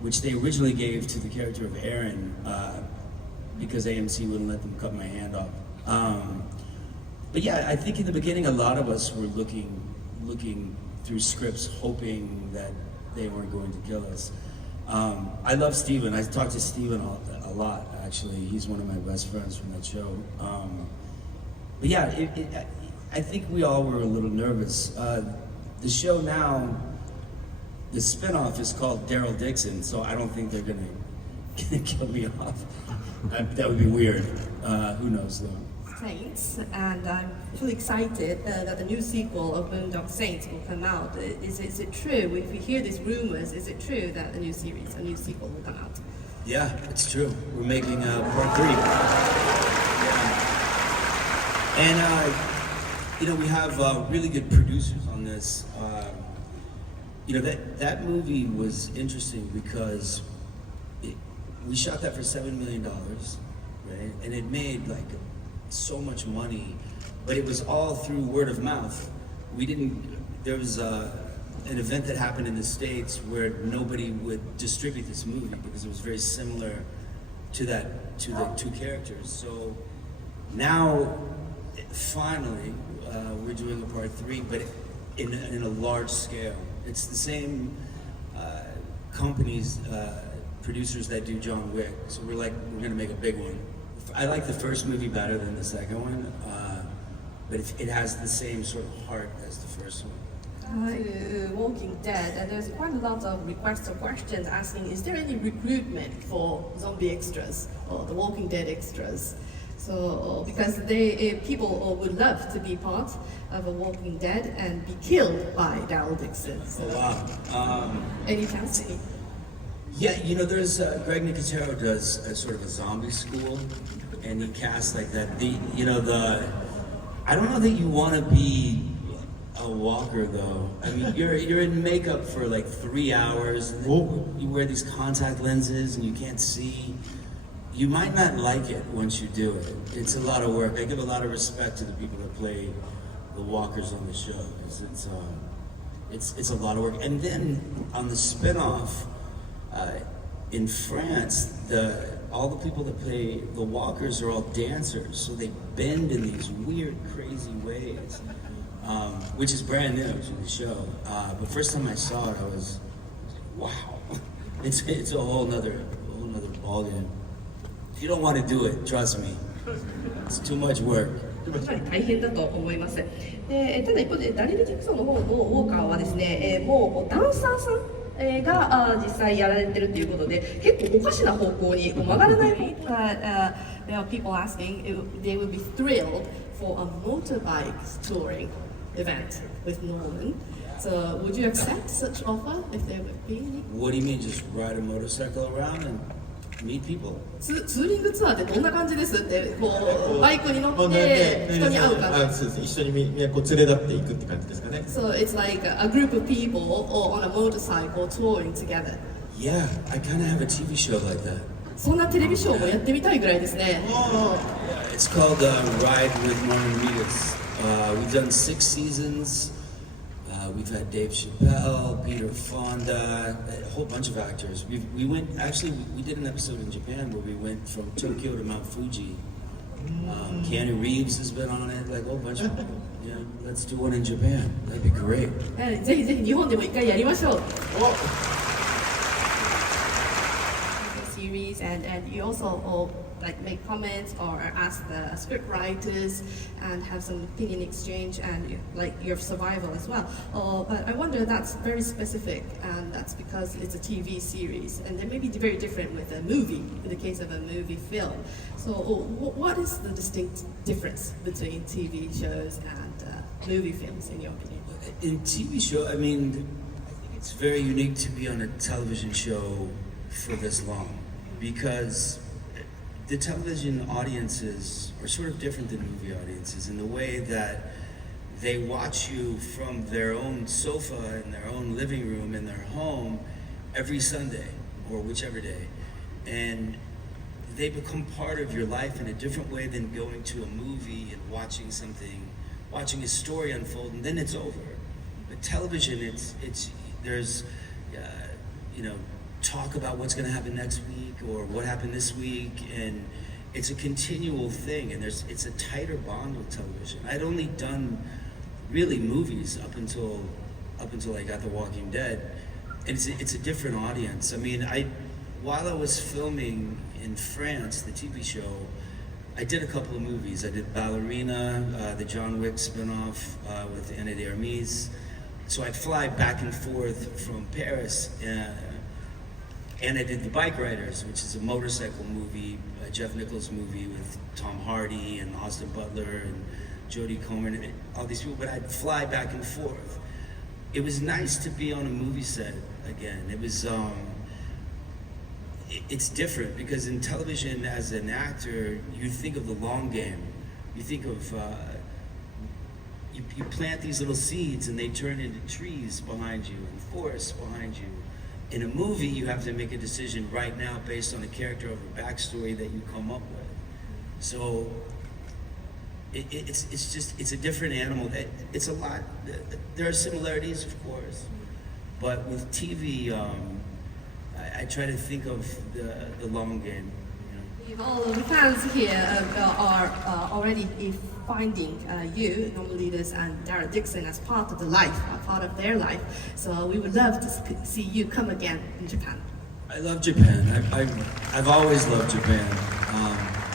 which they originally gave to the character of Aaron, because AMC wouldn't let them cut my hand off. But yeah, I think in the beginning, a lot of us were looking through scripts, hoping that they weren't going to kill us. I love Steven. I talk to Steven a lot, actually. He's one of my best friends from that show. But yeah, I think we all were a little nervous. The show now, the spinoff is called Daryl Dixon, so I don't think they're gonna kill me off. That would be weird. Who knows though? Saints, and I'm really excited that the new sequel of Boondock Saints will come out. Is it true? If we hear these rumors, is it true that a new sequel will come out? Yeah, it's true. We're making part 3. Yeah. And we have really good producers on this. That movie was interesting because we shot that for $7 million, right? And it made like so much money, but it was all through word of mouth. There was an event that happened in the States where nobody would distribute this movie because it was very similar to the two characters. So now, finally, we're doing a part 3, but in a large scale. It's the same companies, producers that do John Wick. So we're gonna make a big one. I like the first movie better than the second one, but it has the same sort of heart as the first one. Walking Dead, and there's quite a lot of requests or questions asking, is there any recruitment for zombie extras or the Walking Dead extras? So, because people would love to be part of a Walking Dead and be killed by Daryl Dixon. So, wow. Any chance? Yeah, there's Greg Nicotero does a sort of a zombie school, and he casts like that. I don't know that you want to be a walker though. I mean, you're in makeup for like 3 hours. You wear these contact lenses and you can't see. You might not like it once you do it. It's a lot of work. I give a lot of respect to the people that play the walkers on the show. It's a lot of work. And then on the spin-off, in France, all the people that play the walkers are all dancers, so they bend in these weird, crazy ways, which is brand new to the show. But first time I saw it, I was, wow, it's a whole nother ballgame. If you don't want to do it, trust me, it's too much work. 大変だと思います。ただ一方でダリル・ジクソンの方のウォーカーはですね、もうダンサーさんが実際やられてるということで、結構おかしな方向に曲がらない方。There are people asking if they would be thrilled for a motorbike touring event with Norman. So would you accept such offer if there would be any? What do you mean, just ride a motorcycle around and meet people? ツーリングツアーってどんな感じですってこうバイクに乗って人に会う感じ。そうです。一緒に連れ立っていくって感じですかね。So it's like a group of people on a motorcycle touring together. Yeah, I kind of have a TV show like that. そんなテレビショーもやってみたいぐらいですね。It's called Ride with Norman Reedus. We've done 6 seasons. We've had Dave Chappelle, Peter Fonda, a whole bunch of actors. We did an episode in Japan where we went from Tokyo to Mount Fuji. Keanu Reeves has been on it, like a whole bunch of people. Yeah, let's do one in Japan. That'd be great. ぜひぜひ日本でも一回やりましょう。Series and you also like make comments or ask the script writers and have some opinion exchange and like your survival as well. But I wonder that's very specific and that's because it's a TV series and they may be very different with a movie in the case of a movie film. So what is the distinct difference between TV shows and movie films in your opinion? In TV show, I think it's very unique to be on a television show for this long. Because the television audiences are sort of different than movie audiences in the way that they watch you from their own sofa in their own living room in their home every Sunday or whichever day. And they become part of your life in a different way than going to a movie and watching a story unfold and then it's over. But television, there's talk about what's going to happen next week or what happened this week, and it's a continual thing, and it's a tighter bond with television. I'd only done really movies up until I got The Walking Dead, and it's a different audience. While I was filming in France, the TV show, I did a couple of movies. I did Ballerina, the John Wick spinoff with Ana de Armas. So I'd fly back and forth from Paris And I did The Bike Riders, which is a motorcycle movie, a Jeff Nichols movie with Tom Hardy and Austin Butler and Jodie Comer and all these people, but I'd fly back and forth. It was nice to be on a movie set again. It was, it's different because in television as an actor, you think of the long game. You think of, you plant these little seeds and they turn into trees behind you and forests behind you. In a movie, you have to make a decision right now based on a character of a backstory that you come up with. So it's a different animal. It's a lot. There are similarities, of course, but with TV, I try to think of the long game. You know? All of the fans here are already finding you, Norman Reedus and Daryl Dixon, as part of the life, part of their life. So we would love to see you come again in Japan. I love Japan. I've always loved Japan.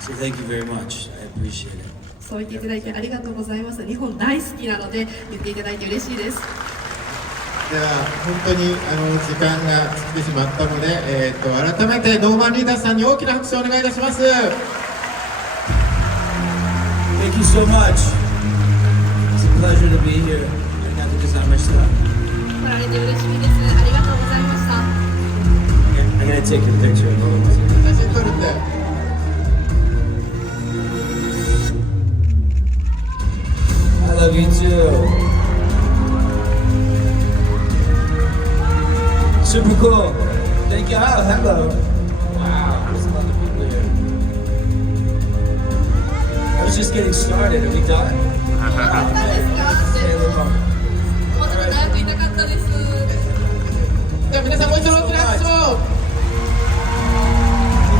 So thank you very much. I appreciate it. そう言っていただいてありがとうございます。日本大好きなので言っていただいて嬉しいです。では本当に時間が尽きてしまったので、改めてノーマン・リーダーさんに大きな拍手をお願いいたします。Thank you so much. It's a pleasure to be here. ありがとうございました。来られて嬉しいです。ありがとうございました。I'm gonna take a picture. 写真撮るんで。I love you too. Super cool. Thank you. Oh, hello. Wow, there's a lot of people here. I was just getting started. Are we done? Okay, we're on. もうちょっと長くいたかったです。では皆さんもう一度大きな拍手を。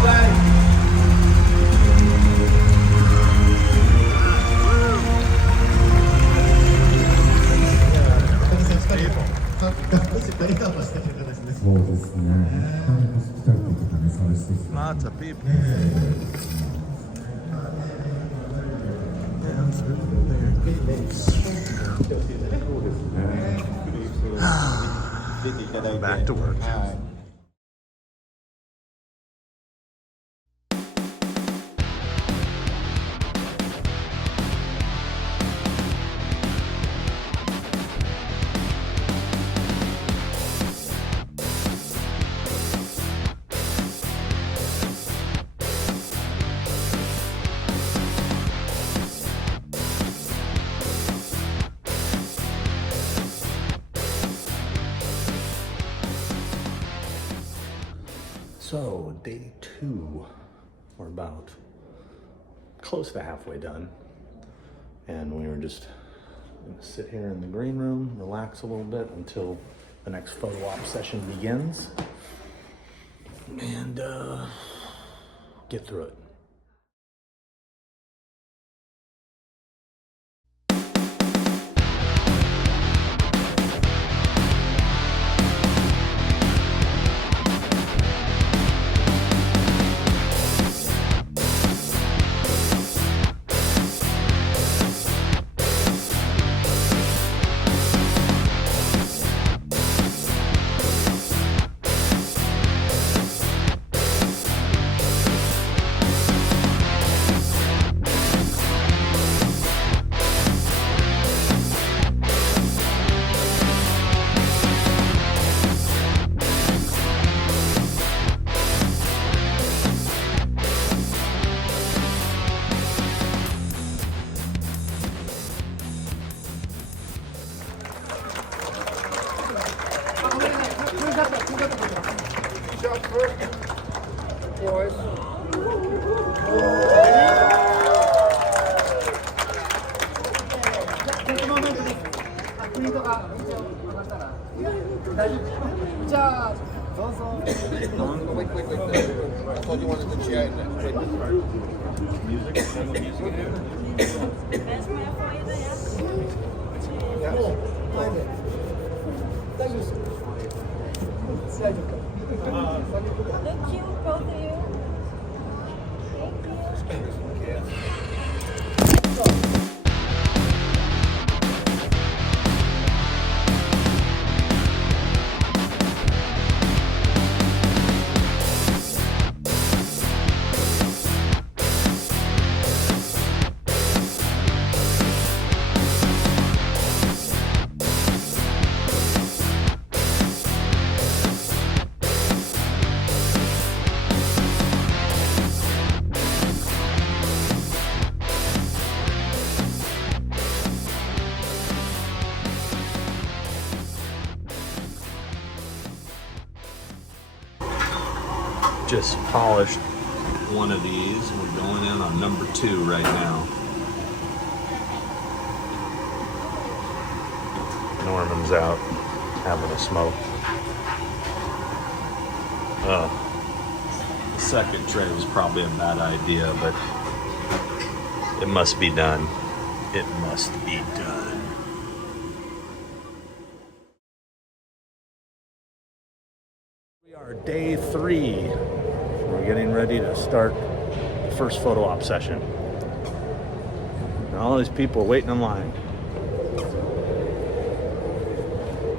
Bye. そうですね。ホスピタリティとかね、サービスですね。Lots of people. Back to work. So, day 2, we're about close to halfway done, and we were just gonna sit here in the green room, relax a little bit until the next photo op session begins, and get through it. Thank you, both of you. Thank you. just polished one of these. We're going in on number 2 right now. Norman's out having a smoke. The second tray was probably a bad idea, but it must be done. It must be done. We are day 3. We're getting ready to start the first photo op session. And all these people are waiting in line.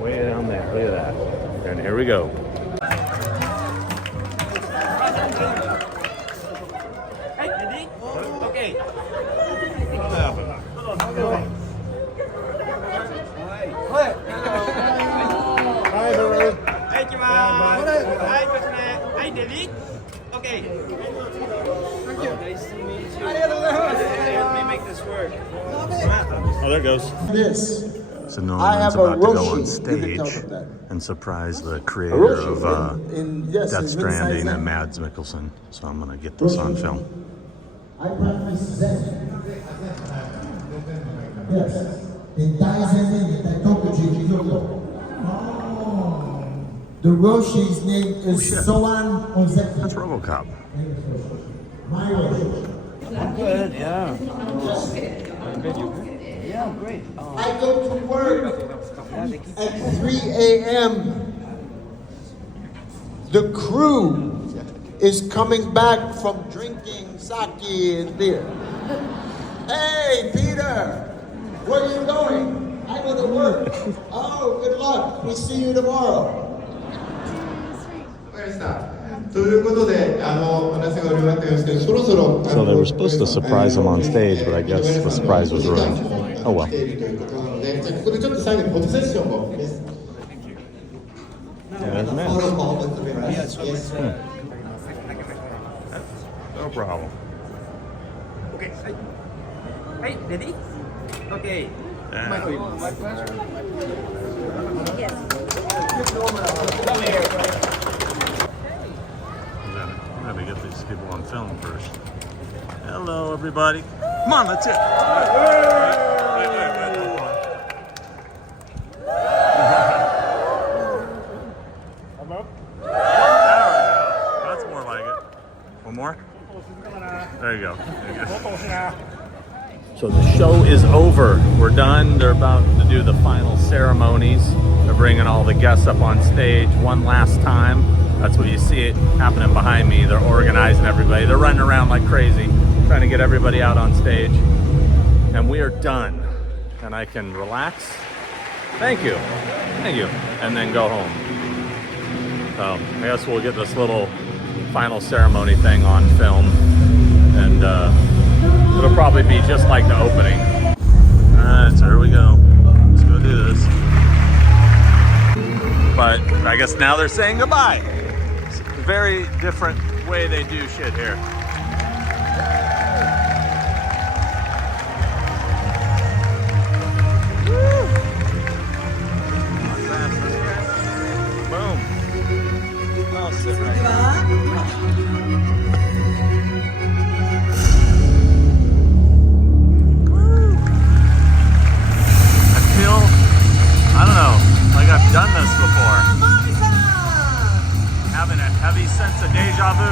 Way down there, look at that. And here we go. Oh, there it goes. This. So Norman's about to go on stage and surprise the creator of Death Stranding and Mads Mikkelsen. So I'm going to get this on film. I practice Zen. Yes. In Daisen, in Tokuji, Kyoto. The Roshi's name is Soan Ozeki. That's RoboCop. My Roshi. Good, yeah. Yeah, great. I go to work at 3 a.m. The crew is coming back from drinking sake and beer. Hey, Peter, where are you going? I go to work. Oh, good luck. We'll see you tomorrow. ということで、話が終わったんですけど、そろそろ So they were supposed to surprise him on stage, but I guess the surprise was ruined. Oh well. ここでちょっと最後にフォトセッションを。Yeah, that's Mads. Protocol with the press. Yes. No problem. Okay. Hey, ready? Okay. My pleasure. Yes. Come here. I'm gonna get these people on film first. Hello, everybody. Come on, that's it. Wait. That's more like it. One more? There you go. So the show is over. We're done. They're about to do the final ceremonies. They're bringing all the guests up on stage one last time. That's what you see it happening behind me. They're organizing everybody. They're running around like crazy, trying to get everybody out on stage. And we are done. And I can relax. Thank you. Thank you. And then go home. So I guess we'll get this little final ceremony thing on film. And it'll probably be just like the opening. All right, so here we go. Let's go do this. But I guess now they're saying goodbye. It's a very different way they do shit here. Woo! Boom. I'll sit right here. I don't know, like I've done this before. Having a heavy sense of deja vu.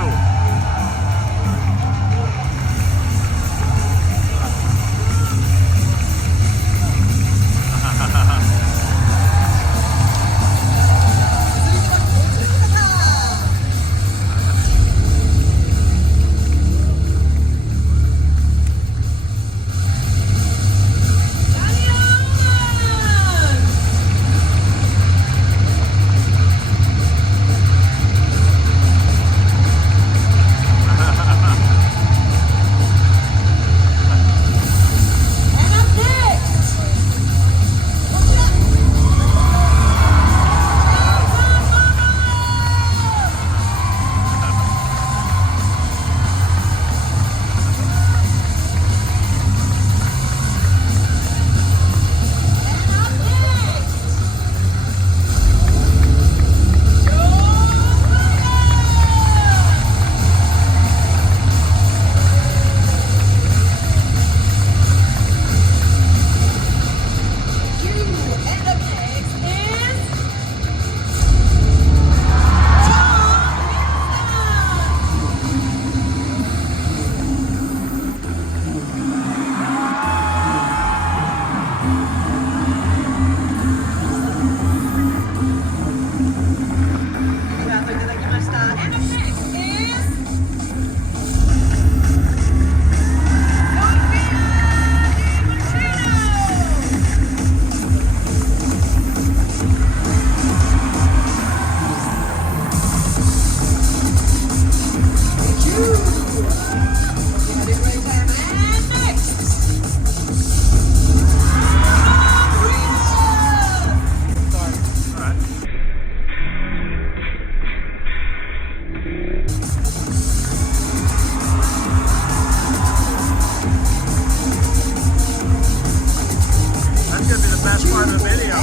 is gonna be the best part of the video.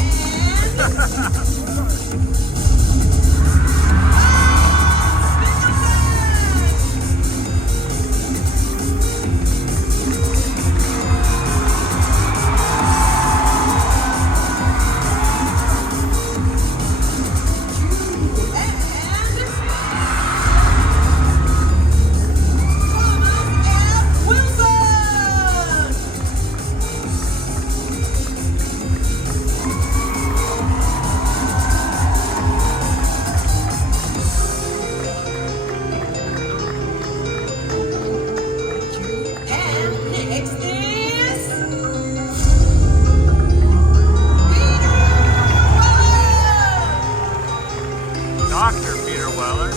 Dr. Peter Weller.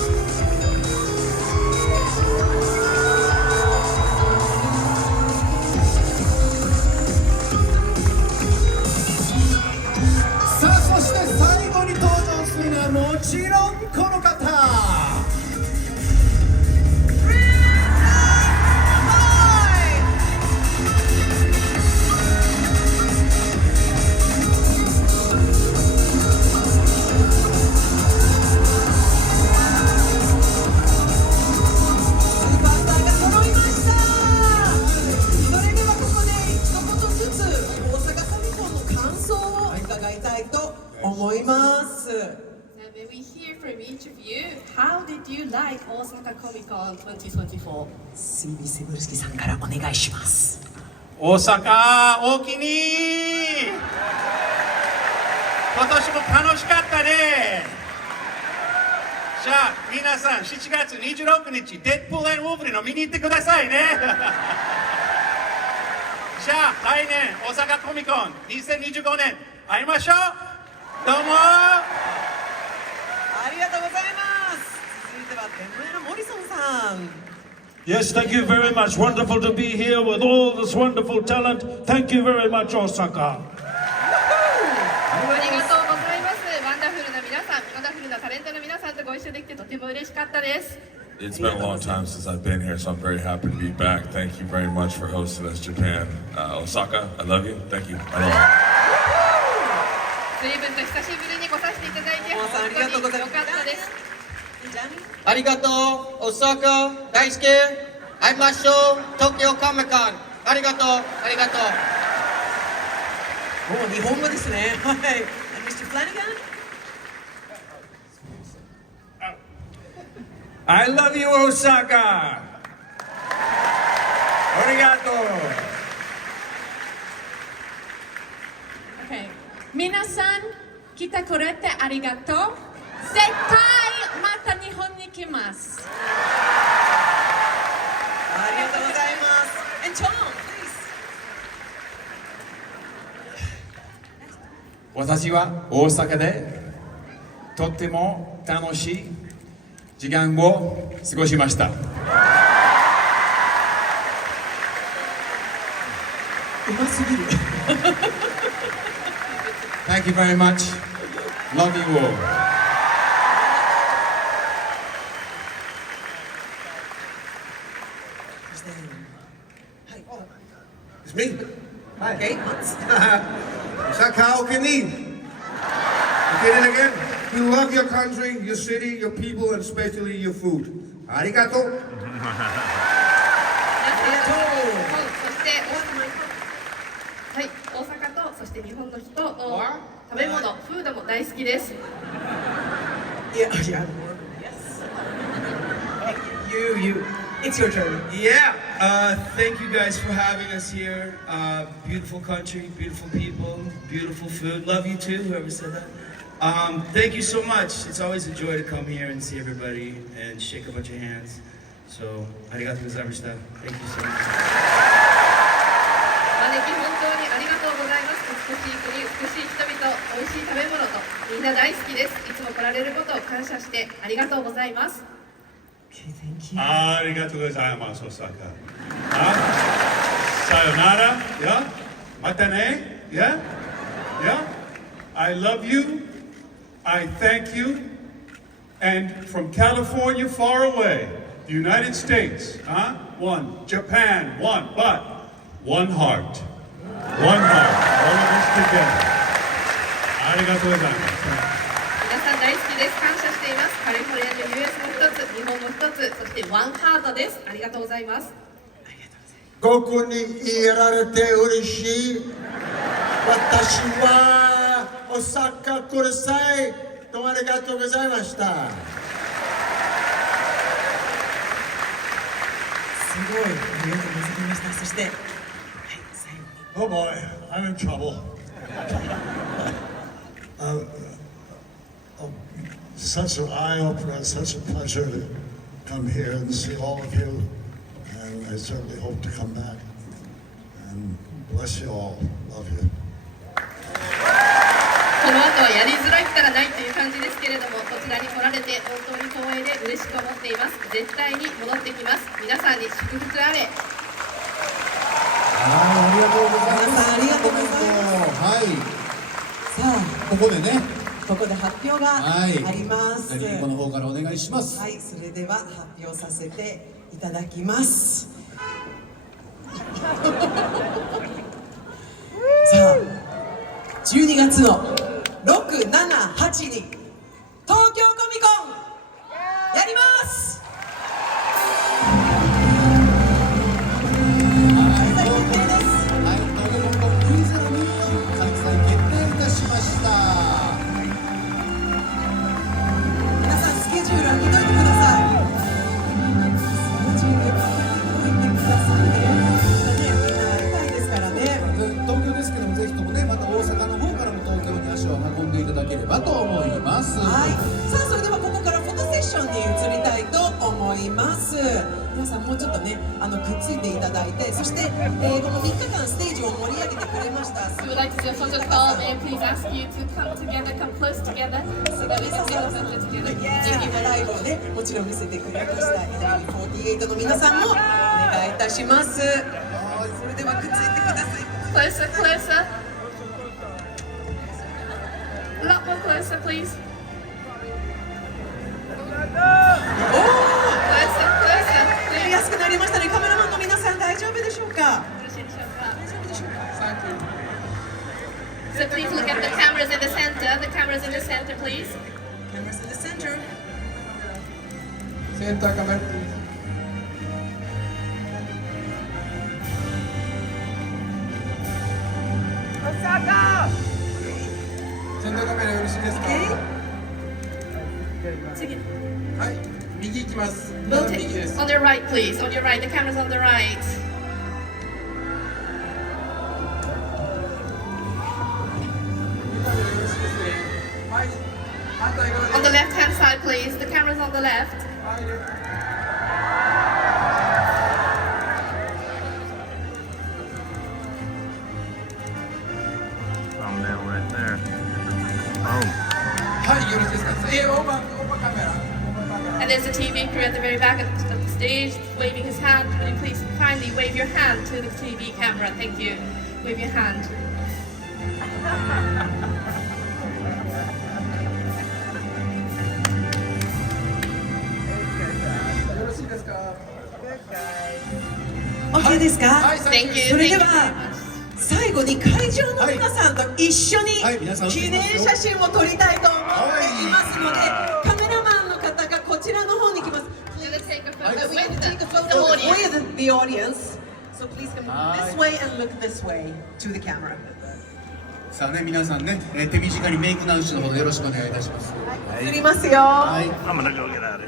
さあそして最後に登場するのはもちろんこの方May we hear from each of you, how did you like Osaka Comic Con 2024? セブルスキさんからお願いします。大阪おおきに今年も楽しかったね。じゃあ皆さん7月26日デッドプール&ウォーブリの見に行ってくださいね。じゃあ来年大阪コミコン2025年会いましょう。どうもありがとうございます。続いては天然のモリソンさん。Yes, thank you very much. Wonderful to be here with all this wonderful talent. Thank you very much, Osaka. ありがとうございます。ワンダフルな皆さん、ワンダフルなタレントの皆さんとご一緒できてとても嬉しかったです。It's been a long time since I've been here, so I'm very happy to be back. Thank you very much for hosting us, Japan. Osaka, I love you. Thank you. I love you. 随分と久しぶりに来させていただいて本当に良かったです。ありがとう、Osaka 大好き。会いましょう、東京コミコン。ありがとう、ありがとう。もう日本語ですね。はい。Mr. Flanagan? I love you, Osaka! ありがとう Okay. 皆さん、来てくれてありがとう。絶対また日本に来ます。ありがとうございます。And Tom, please. 私は大阪でとっても楽しい時間を過ごしました。うますぎる。Thank you very much. Love you all. It's me. Hi. Okay. Osaka Okini. Okay, then again, we love your country, your city, your people, and especially your food. Arigato. はい、大阪とそして日本の人の食べ物、フードも大好きです。Yeah. Yes. You. It's your turn. Yeah. Thank you guys for having us here. Beautiful country, beautiful people, beautiful food. Love you too, whoever said that. Thank you so much. It's always a joy to come here and see everybody and shake a bunch of hands. So, arigatou gozaimashita. Thank you so much. 招き本当にありがとうございます。美しい国、美しい人々、美味しい食べ物とみんな大好きです。いつも来られることを感謝してありがとうございます。ありがとうございます、Osaka. さよなら、yeah? またね、yeah? Yeah? I love you. I thank you. And from California far away, the United States, one, Japan, one, but one heart. One heart. All of us together. ありがとうございます。皆さん大好きです。感謝しています。カリフォルニアの US も一つ、日本も一つ、そしてワンハートです。ありがとうございます。ここにいられて嬉しい。私は大阪来る際、どうもありがとうございました。すごい、ありがとうございました。そして、はい、最後に。Oh boy, I'm in trouble. Such an eye-opener, such a pleasure to come here and see all of you, and I certainly hope to come back. And bless you all. Love you. この後はやりづらいったらないという感じですけれども、こちらに来られて本当に光栄で嬉しく思っています。絶対に戻ってきます。皆さんに祝福あれ。ありがとうございます。ありがとうございます。はい。さあ、ここでね。ここで発表があります。はい、この方からお願いします。はい、それでは発表させていただきます。さあ、12月の6、7、8に東京コミコンやります。と思います。はい。さあそれではここからフォトセッションに移りたいと思います。皆さんもうちょっとねくっついていただいて、そしてこの3日間ステージを盛り上げてくれました。We would like to do a photo call and please ask you to come together, come close together. So that we can get a photo together. Thank you very ライブをねもちろん見せてくれました48の皆さんもお願いいたします。それではくっついてください。Closer, closer. A lot more closer, please. Closer, closer. 安くなりましたね。カメラマンの皆さん大丈夫でしょうか。So please look at the cameras in the center. The cameras in the center, please. Cameras in the center. Center camera. Osaka. センターカメラよろしいですか。次。はい、右行きます。 右です。On your right, please. On your right. The camera's on the right. On the left-hand side, please. The camera's on the left. Thumbnail right there. Boom. And there's a TV crew at the very back of the stage waving his hand. Will you please kindly wave your hand to the TV camera? Thank you. Wave your hand. OK ですか。Thank you. それでは最後に会場の皆さんと一緒に記念写真を撮りたいと思っていますので、カメラマンの方がこちらの方に来ます。Take a photo with the audience. So please come this way and look this way to the camera. さあね、皆さんね、手短にメイク直しのほどよろしくお願いいたします。映りますよ。はい。I'm gonna go get out of here.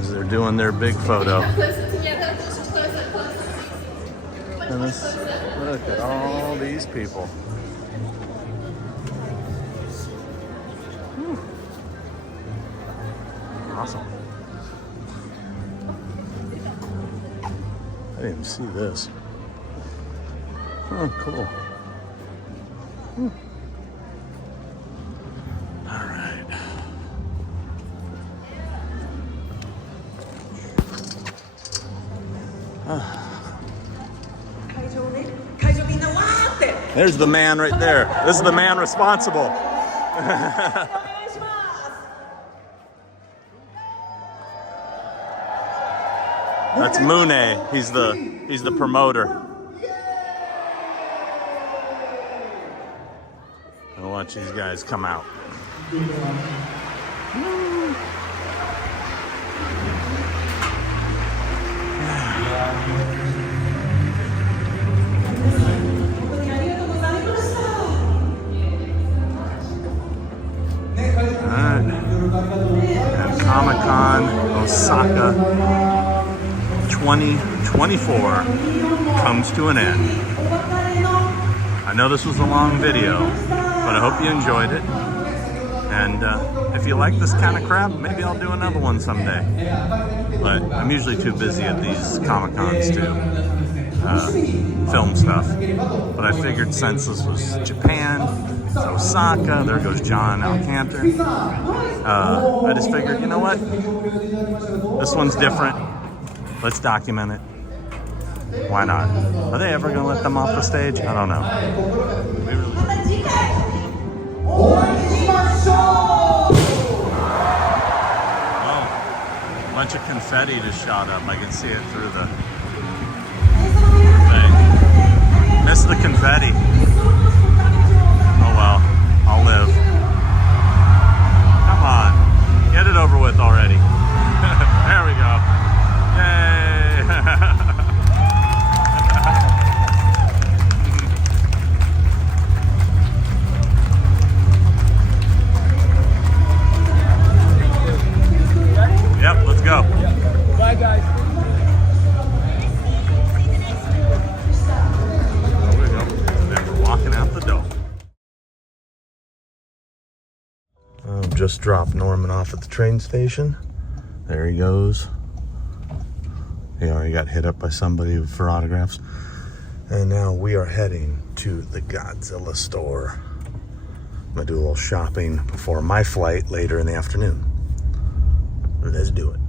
As they're doing their big photo. And look at all these people. Awesome. I didn't even see this. Oh, cool. All right. There's the man right there. This is the man responsible. That's Mune. He's the promoter. I'll watch these guys come out. And Comic-Con Osaka 2024 comes to an end. I know this was a long video, but I hope you enjoyed it. And if you like this kind of crap, maybe I'll do another one someday. But I'm usually too busy at these Comic-Cons to film stuff. But I figured since this was Japan, it's Osaka, there goes John Alcantar. I just figured, you know what? This one's different. Let's document it. Why not? Are they ever going to let them off the stage? I don't know. A bunch of confetti just shot up. I can see it through the thing. Missed the confetti. Oh well, I'll live. Come on, get it over with already. There we go. Yay! Yep, let's go. Bye, guys. There we go. And we're walking out the door. Just dropped Norman off at the train station. There he goes. He already got hit up by somebody for autographs. And now we are heading to the Godzilla store. I'm gonna do a little shopping before my flight later in the afternoon. Let's do it.